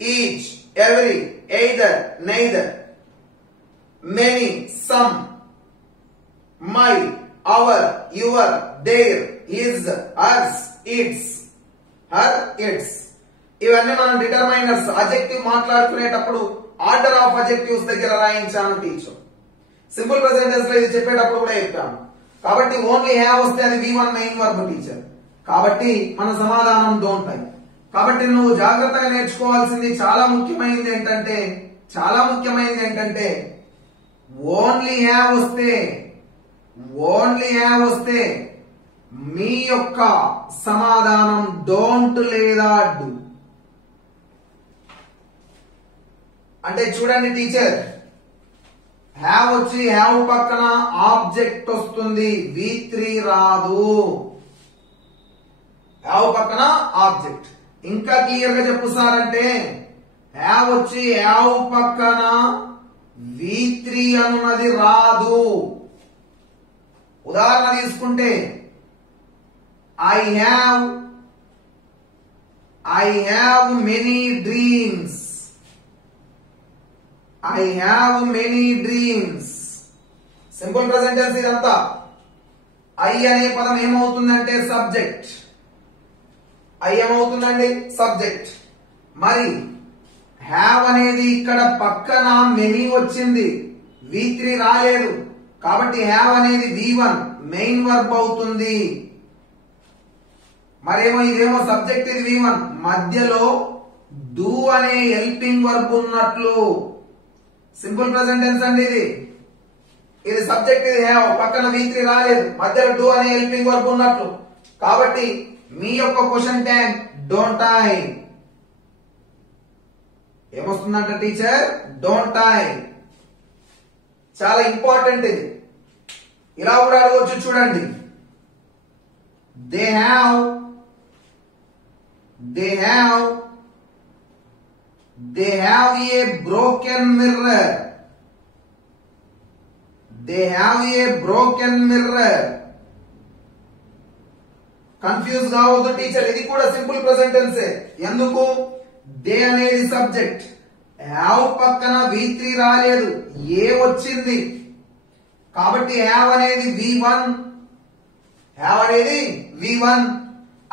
each, every, either, neither, many, some, my, our, your, their, his, hers, its, ఇవన్నీ మనం డిటర్మైనర్స్. అడ్జెక్టివ్ మాట్లాడుకునేటప్పుడు ఆర్డర్ ఆఫ్ అడ్జెక్టివ్స్ దగ్గర రాయించాను టీచర్. సింపుల్ ప్రెజెంట్ టెన్స్ లో ఇది చెప్పేటప్పుడు కూడా చెప్పాను. కాబట్టి ఓన్లీ హ్యావ్ వస్తే అది V1 మెయిన్ వర్బ్ టీచర్. కాబట్టి మన సమాధానం డోంట్ ఐ. కాబట్టి నువ్వు జాగ్రత్తగా నేర్చుకోవాల్సింది చాలా ముఖ్యమైనది ఏంటంటే ఓన్లీ హ్యావ్ వస్తే మీ యొక్క సమాధానం డోంట్ లేదా డూ. అంటే చూడండి టీచర్, హ్యావ్ వచ్చి హ్యావ్ పక్కన ఆబ్జెక్ట్ వస్తుంది, V3 రాదు. హ్యావ్ పక్కన ఆబ్జెక్ట్. ఇంకా క్లియర్ గా చెప్పు సార్ అంటే హ్యావ్ వచ్చి హ్యావ్ పక్కన V3 అన్నది రాదు. ఉదాహరణ తీసుకుంటే I have many dreams. I have many dreams. Simple present tense ఇదంతా. ఐ అనే పదం ఏమవుతుందంటే సబ్జెక్ట్. ఐ ఏమవుతుందండి? సబ్జెక్ట్. మరి హ్యావ్ అనేది ఇక్కడ పక్కన మెనీ వచ్చింది, V3 రాలేదు, కాబట్టి హ్యావ్ అనేది V1 మెయిన్ వర్బ్ అవుతుంది. మరేమో ఇదేమో సబ్జెక్ట్, ఇది V1, మధ్యలో డూ అనే హెల్పింగ్ వర్బ్ ఉన్నట్లు. సింపుల్ ప్రెసెంట్ టెన్స్ అండి ఇది. ఇది సబ్జెక్ట్, ఇది హ్యావ్, పక్కన V3 రాలేదు, మధ్యలో డూ అనే హెల్పింగ్ వర్బ్ ఉన్నట్లు. కాబట్టి మీ యొక్క క్వశ్చన్ ట్యాగ్ డోంట్ ఐ ఏమొస్తుందంట టీచర్? Don't I. చాలా ఇంపార్టెంట్ ఇది. ఇలా కూడా అడగవచ్చు చూడండి. They have a broken mirror. They have a broken mirror. Confuse కావద్దు టీచర్, ఇది కూడా సింపుల్ ప్రెసెంట్ టెన్స్. ఎందుకు? దే అనేది సబ్జెక్ట్, హ్యావ్ పక్కన V3 రాలేదు, ఏ వచ్చింది, కాబట్టి హ్యావ్ అనేది V1. హ్యావ్ అనేది V1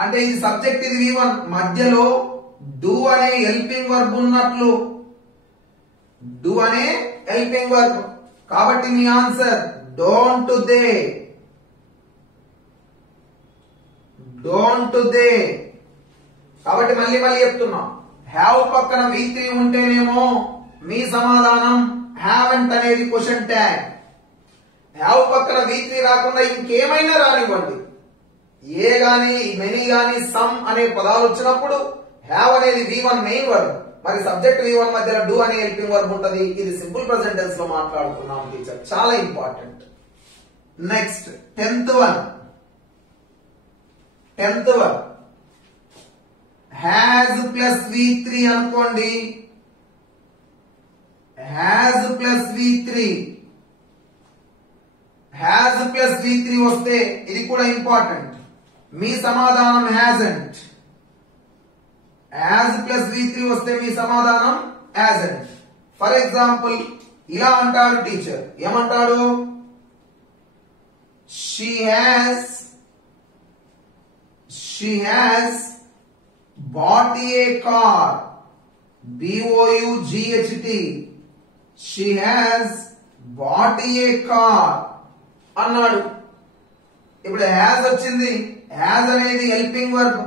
అంటే ఇది సబ్జెక్ట్, ఇది V1, మధ్యలో డూ అనే హెల్పింగ్ వర్బ్ ఉన్నట్లు. డూ అనే హెల్పింగ్ వర్బ్. కాబట్టి మీ answer don't they. Don't they. కాబట్టి మళ్ళీ చెప్తున్నా, హ్యావ్ పక్కన V3 ఉంటేనేమో మీ సమాధానం హ్యావెంట్ అనేది క్వశ్చన్ ట్యాగ్. హ్యావ్ పక్కన V3 రాకుండా ఇంకేమైనా రానివ్వండి, ఏ గాని మెనీ గాని సమ్ అనే పదాలు వచ్చినప్పుడు హ్యావ్ అనేది V1 మెయిన్ వర్బ్, మరి సబ్జెక్ట్ V1 మధ్యలో డూ అనే హెల్పింగ్ వర్బ్ ఉంటది. ఇది సింపుల్ ప్రెసెంట్ టెన్స్ లో మాట్లాడుకున్నాం టీచర్, చాలా important. Next 10th one. Has plus V3 అనుకోండి. హ్యాజ్ ప్లస్ V3 వస్తే ఇది కూడా ఇంపార్టెంట్. మీ సమాధానం హ్యాజంట్. హ్యాజ్ ప్లస్ V3 వస్తే మీ సమాధానం హ్యాజంట్. ఫర్ ఎగ్జాంపుల్ ఇలా అంటాడు టీచర్, ఏమంటాడు? She has bought a car. BOUGHT. She has bought a car అన్నాడు. ఇప్పుడు హ్యాజ్ వచ్చింది, హ్యాజ్ అనేది హెల్పింగ్ వర్బ్,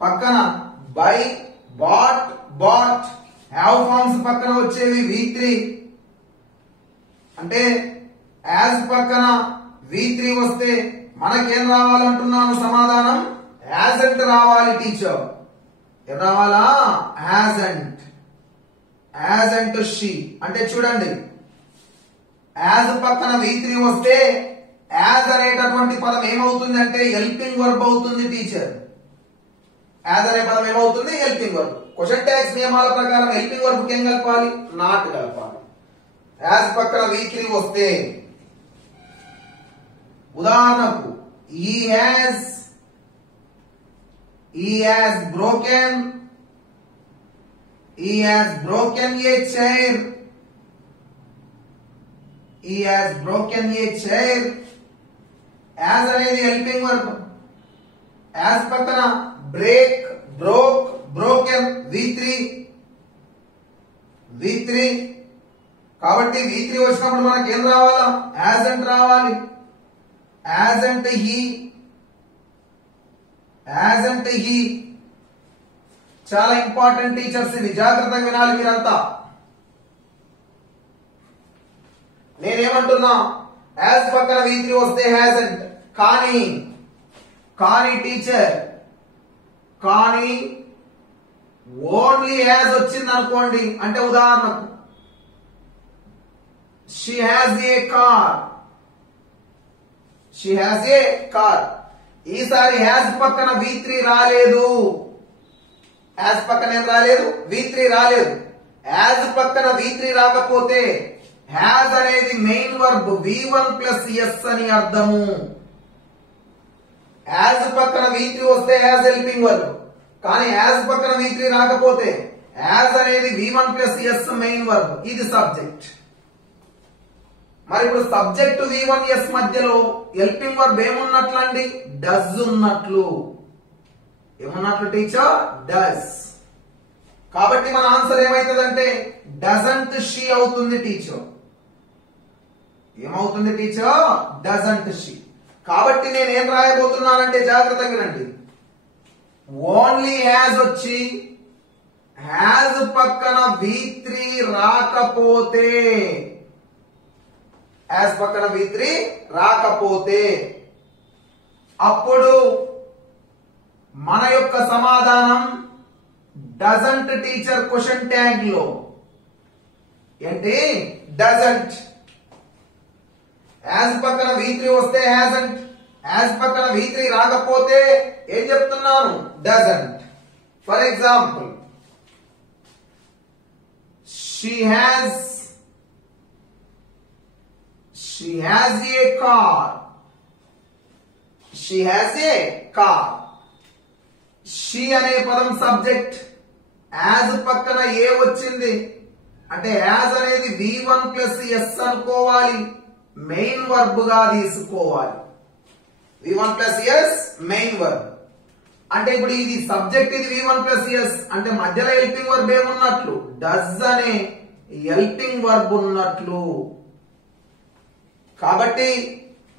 పక్కన బై, బాట్, హ్యావ్ ఫార్మ్స్ పక్కన వచ్చేవి V3. అంటే హ్యాజ్ పక్కన V3 వస్తే మనకేం రావాలంటున్నాను? సమాధానం హ్యాజంట్ రావాలి టీచర్. ఏం రావాలా? Hasn't she. అంటే చూడండి, యాజ్ పక్కన V3 వస్తే యాజ్ అనేటటువంటి పదం ఏమవుతుంది అంటే హెల్పింగ్ వర్బ్ అవుతుంది టీచర్. యాజ్ అనే పదం ఏమవుతుంది? Helping verb. క్వశ్చన్ ట్యాగ్స్ నియమాల ప్రకారం హెల్పింగ్ వర్బ్ ఏం కలపాలి? నాట్ కలపాలి. యాజ్ పక్కన V3 వస్తే, ఉదాహరణకు he has broken a chair. He has broken a chair. As అనేది హెల్పింగ్ వర్బ్. యాజ్ పక్కన బ్రేక్, broken V3. కాబట్టి V3 వచ్చినప్పుడు మనకి ఏం రావాలా? యాజంట్ రావాలి. యాజంట్ హీ. చాలా ఇంపార్టెంట్ టీచర్స్, ఇది జాగ్రత్తగా వినాలి మీరంతా. నేనేమంటున్నా? యాజ్ పక్కన V3 వస్తే హ్యాజంట్. కానీ టీచర్, కానీ ఓన్లీ హ్యాజ్ వచ్చింది అనుకోండి, అంటే ఉదాహరణకు షీ హ్యాజ్ ఏ కార్. ఈసారి హ్యాజ్ పక్కన V3 రాలేదు. యాజ్ పక్కన ఏం రాలేదు? V3 రాలేదు. యాజ్ పక్కన V3 రాకపోతే హ్యాజ్ అనేది main verb V1 plus yes అని అర్థము. యాజ్ పక్కన V3 వస్తే హ్యాజ్ హెల్పింగ్ వర్బ్, కానీ యాజ్ పక్కన V3 రాకపోతే యాజ్ అనేది V1 plus yes main verb, ఇది సబ్జెక్ట్. మరి ఇప్పుడు సబ్జెక్ట్ V1 ఎస్ మధ్యలో హెల్పింగ్ వర్బ్ ఏమున్నట్లండి? డస్ ఉన్నట్లు. ఏమున్నట్లు టీచర్? డస్. కాబట్టి మన ఆన్సర్ ఏమైతుందంటే డజంట్ షీ అవుతుంది టీచర్. ఏమవుతుంది టీచర్? Doesn't she. కాబట్టి నేను ఏం రాయబోతున్నానంటే జాగ్రత్తగా వినండి. ఓన్లీ హ్యాజ్ వచ్చి హ్యాజ్ పక్కన V3 రాకపోతే, హ్యాజ్ పక్కన V3 రాకపోతే అప్పుడు మన యొక్క సమాధానం డజంట్ టీచర్ క్వశ్చన్ ట్యాగ్ లో ఏంటి? డజంట్. యాజ్ పక్కన V3 వస్తే హ్యాజంట్, యాజ్ పక్కన V3 రాకపోతే ఏం చెప్తున్నాను? Doesn't. For example, she has a car. She has a car. she అనే పదం సబ్జెక్ట్, యాజ్ పక్కన ఏ వచ్చింది అంటే యాజ్ అనేది V1 ప్లస్ ఎస్ అనుకోవాలి, మెయిన్ వర్బ్ గా తీసుకోవాలి. V1 plus yes main verb అంటే ఇప్పుడు ఇది సబ్జెక్ట్, ఇది V1 ప్లస్ ఎస్ అంటే మధ్యలో హెల్పింగ్ వర్బ్ ఏమున్నట్లు? డస్ అనే హెల్పింగ్ వర్బ్ ఉన్నట్లు. కాబట్టి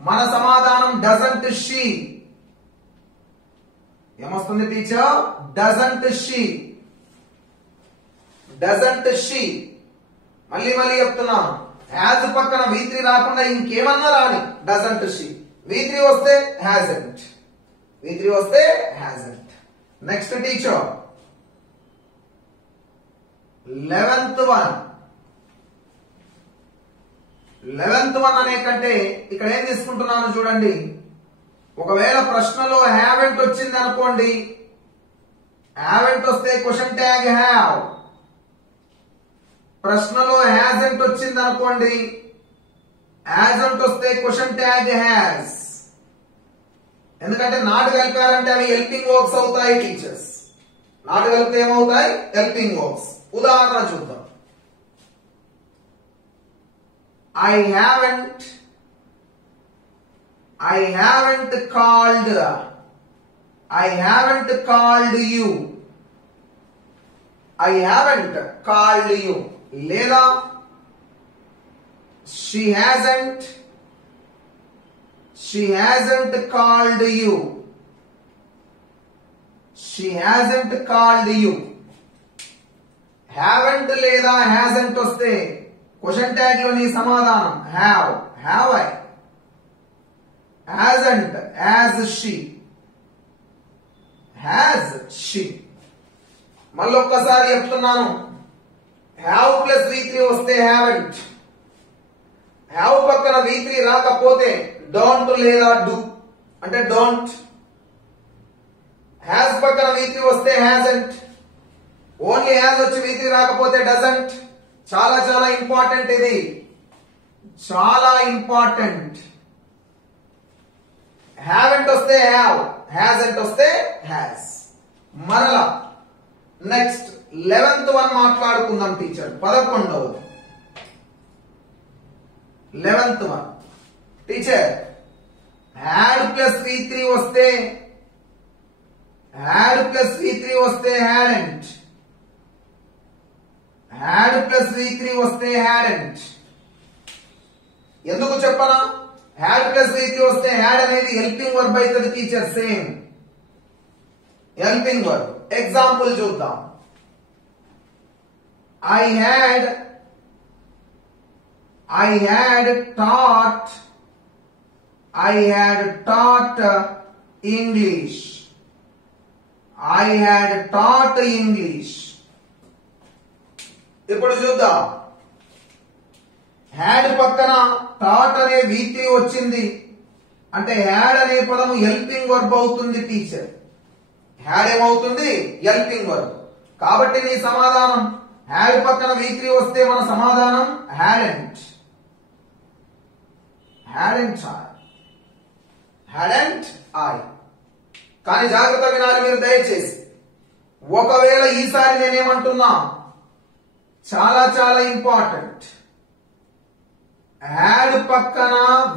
మన సమాధానం డజంట్ షీ. ఏమొస్తుంది teacher? Doesn't she. Doesn't she. మళ్ళీ చెప్తున్నాను, హ్యాజ్ పక్కన V3 రాకుండా ఇంకేమన్నా రాని డజంట్ షీ. V3 వస్తే హ్యాజంట్, V3 వస్తే hasn't. Next teacher 11th one అనే కంటే ఇక్కడ ఏం తీసుకుంటున్నాను చూడండి. ఒకవేళ ప్రశ్నలో హ్యావెంట్ వచ్చింది అనుకోండి, హ్యావెంట్ వస్తే క్వశ్చన్ ట్యాగ్ హ్యావ్. ప్రశ్నలో హ్యాజంట్ వచ్చింది అనుకోండి, హ్యాజంట్ వస్తే క్వశ్చన్ ట్యాగ్ హ్యాజ్. ఎందుకంటే నాట్ కలిపారంటే అవి హెల్పింగ్ వర్బ్స్ అవుతాయి టీచర్స్. నాట్ కలిపితే ఏమవుతాయి? Helping verbs. ఉదాహరణ చూద్దాం. I haven't called you. I haven't called you. లేదా she hasn't called you. She hasn't called you. haven't లేదా hasn't వస్తే క్వశ్చన్ ట్యాగ్ లోని సమాధానం have. Have I. hasn't as she. has she. మళ్ళొక్కసారి చెప్తున్నాను, హ్యావ్ ప్లస్ V3 వస్తే haven't, have పక్కన V3 రాకపోతే డోంట్ లేదా డూ అంటే డోంట్. హ్యాస్ పక్కన V3 వస్తే హ్యాజంట్, ఓన్లీ హ్యాజ్ వచ్చి V3 రాకపోతే డజంట్. చాలా చాలా ఇంపార్టెంట్, ఇది చాలా ఇంపార్టెంట్. హ్యావెంట్ వస్తే హ్యావ్, హ్యాజంట్ వస్తే హ్యాస్. మరలా నెక్స్ట్ 11th వన్ మాట్లాడుకుందాం టీచర్. 11వ 11th one teacher had plus V3 వస్తే హ్యాడెంట్, హ్యాడ్ ప్లస్ V3 వస్తే హ్యాడెంట్. ఎందుకు చెప్పనా? హ్యాడ్ ప్లస్ V3 వస్తే హ్యాడ్ అనేది హెల్పింగ్ వర్బ్ అవుతుంది teacher. Same helping verb. Example చూద్దాం. I had taught English. I had taught English. ఇప్పుడు చూద్దాం. హ్యాడ్ పక్కన టాట్ అనే V3 వచ్చింది అంటే హ్యాడ్ అనే పదము హెల్పింగ్ వర్బ్ అవుతుంది టీచర్. హ్యాడ్ ఏమవుతుంది? Helping verb. కాబట్టి నీ సమాధానం హ్యాడ్ పక్కన V3 వస్తే మన సమాధానం హ్యాడెంట్. Hadn't I. కానీ జాగ్రత్త వినాలి మీరు దయచేసి. ఒకవేళ ఈసారి నేనేమంటున్నా, చాలా చాలా ఇంపార్టెంట్, హ్యాడ్ పక్కన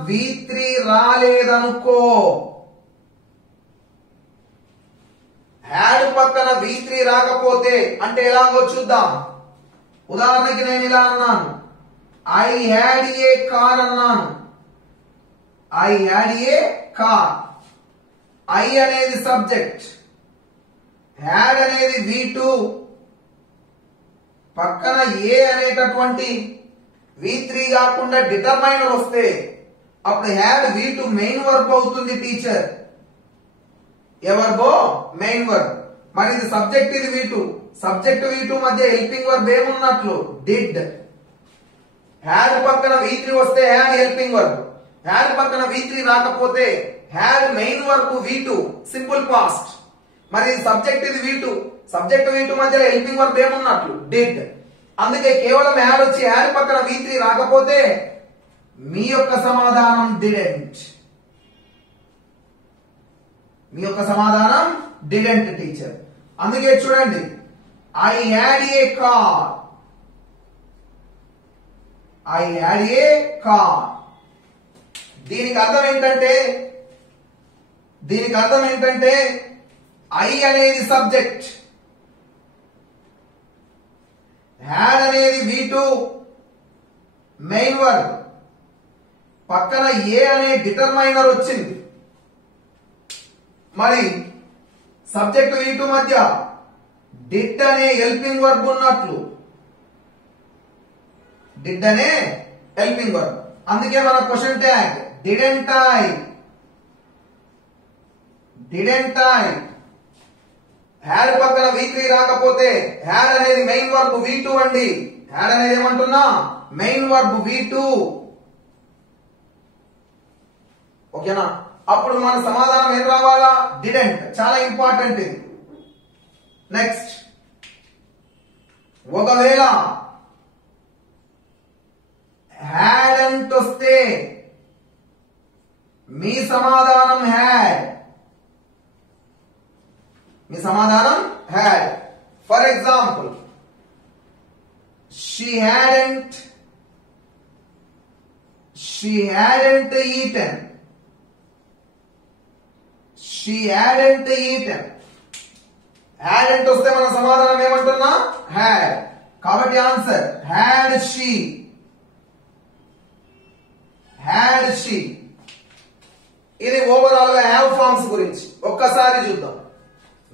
V3 రాలేదనుకో, హ్యాడ్ పక్కన V3 రాకపోతే అంటే ఎలాగో చూద్దాం. ఉదాహరణకి నేను ఇలా అన్నాను, ఐ హ్యాడ్ ఏ కార్ అన్నాను. I had a car. I అనేది సబ్జెక్ట్, హ్యాడ్ అనేది V2, పక్కన ఏ అనేటటువంటి V3 కాకుండా డిటర్మైనర్ వస్తే అప్పుడు హ్యాడ్ V2 మెయిన్ వర్బ్ అవుతుంది టీచర్. ఏ వర్బో? Main verb. మరి ఇది సబ్జెక్ట్, ఇది V2. సబ్జెక్ట్ V2 మధ్య హెల్పింగ్ వర్బ్ ఏమున్నట్లు? డిడ్. హ్యాడ్ పక్కన V3 వస్తే హ్యాడ్ హెల్పింగ్ వర్బ్, హ్యాడ్ పక్కన V3 రాకపోతే had main verb V2 simple past. మరి ఇది సబ్జెక్ట్, ఇది V2. సబ్జెక్ట్ V2 మధ్యలో హెల్పింగ్ వర్బ్ ఏమున్నట్లు? డిడ్. అందుకే కేవలం హ్యాడ్ వచ్చి హ్యాడ్ పక్కన V3 రాకపోతే మీ యొక్క సమాధానం డిడెంట్. మీ యొక్క సమాధానం డిడెంట్ టీచర్. అందుకే చూడండి, I had a car. I had a car. దీనికి అర్థం ఏంటంటే ఐ అనేది సబ్జెక్ట్, హ్యాడ్ అనేది V2 మెయిన్ వర్బ్, పక్కన ఏ అనే డిటర్మైనర్ వచ్చింది. మరి సబ్జెక్ట్ V2 మధ్య డిడ్ అనే హెల్పింగ్ వర్బ్ ఉన్నట్లు, డిడ్ అనే హెల్పింగ్ వర్బ్. అందుకే మన question tag didn't I. Didn't I. Had పక్కన V3 రాకపోతే హ్యాడ్ అనేది మెయిన్ వర్బ్ V2 అండి. హ్యాడ్ అనేది ఏమంటున్నా? Main verb V2. ఓకేనా? అప్పుడు మన సమాధానం ఏం రావాలా? డిడెంట్. చాలా ఇంపార్టెంట్ ఇది. నెక్స్ట్, ఒకవేళ హ్యాడెంట్ వస్తే మీ సమాధానం హ్యాడ్. మీ సమాధానం had. For example, she hadn't eaten. She hadn't eaten. hadn't వస్తే మన సమాధానం ఏమంటున్నా? హ్యాడ్. కాబట్టి answer had she. Had she. ఇది ఓవరాల్ గా హ్యావ్ ఫార్మ్స్ గురించి ఒక్కసారి చూద్దాం.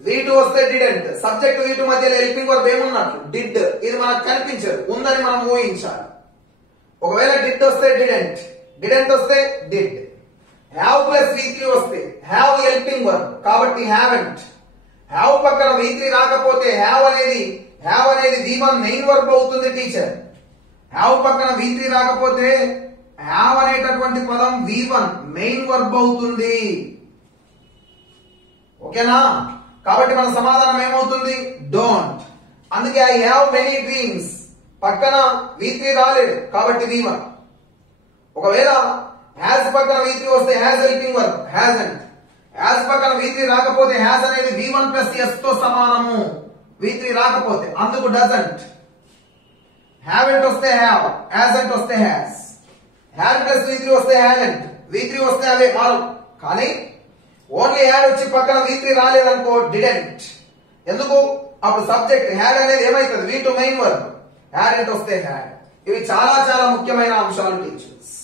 V2 వస్తే డిడెంట్, సబ్జెక్ట్ V2 మధ్యలో హెల్పింగ్ వర్బ్ ఏమున్నట్లు? డిడ్. ఇది మనకు కనిపించదు, ఉందని మనం ఊహించాలి. ఒకవేళ డిడ్ వస్తే డిడెంట్, డిడెంట్ వస్తే డిడ్. హ్యావ్ ప్లస్ V3 వస్తే హ్యావ్ హెల్పింగ్ వర్బ్, కాబట్టి హ్యావెంట్. హ్యావ్ పక్కన V3 రాకపోతే హ్యావ్ అనేది V1 మెయిన్ వర్బ్ అవుతుంది టీచర్. హ్యావ్ పక్కన V3 రాకపోతే హ్యావ్ అనేటటువంటి పదం V1 మెయిన్ వర్బ్ అవుతుంది. ఓకేనా? కాబట్టి మన సమాధానం ఏమవుతుంది? డోంట్. అందుకే ఐ హ్యావ్ మెనీ డ్రీమ్స్, పక్కన V3 రాలేదు కాబట్టి V1. ఒకవేళ హ్యాస్ పక్కన V3 వస్తే has helping verb hasn't. Has పక్కన V3 రాకపోతే హ్యాస్ అనేది V1 ప్లస్ S తో సమానము. V3 రాకపోతే అందుకు డజంట్. హ్యావెంట్ వస్తే హ్యావ్, హ్యాజంట్ వస్తే హ్యాస్. హ్యాడ్ ప్లస్ V3 వస్తే హ్యాజంట్, V3 వస్తే అవే మారు. కానీ ఓన్లీ హ్యాడ్ వచ్చి పక్కన V3 రాలేదనుకో డిడెంట్. ఎందుకు? అప్పుడు సబ్జెక్ట్ హ్యాడ్ అనేది ఏమైతుంది? V2 main verb. హ్యాడెంట్ వస్తే హ్యాడ్. ఇవి చాలా చాలా ముఖ్యమైన అంశాలు టీచర్స్.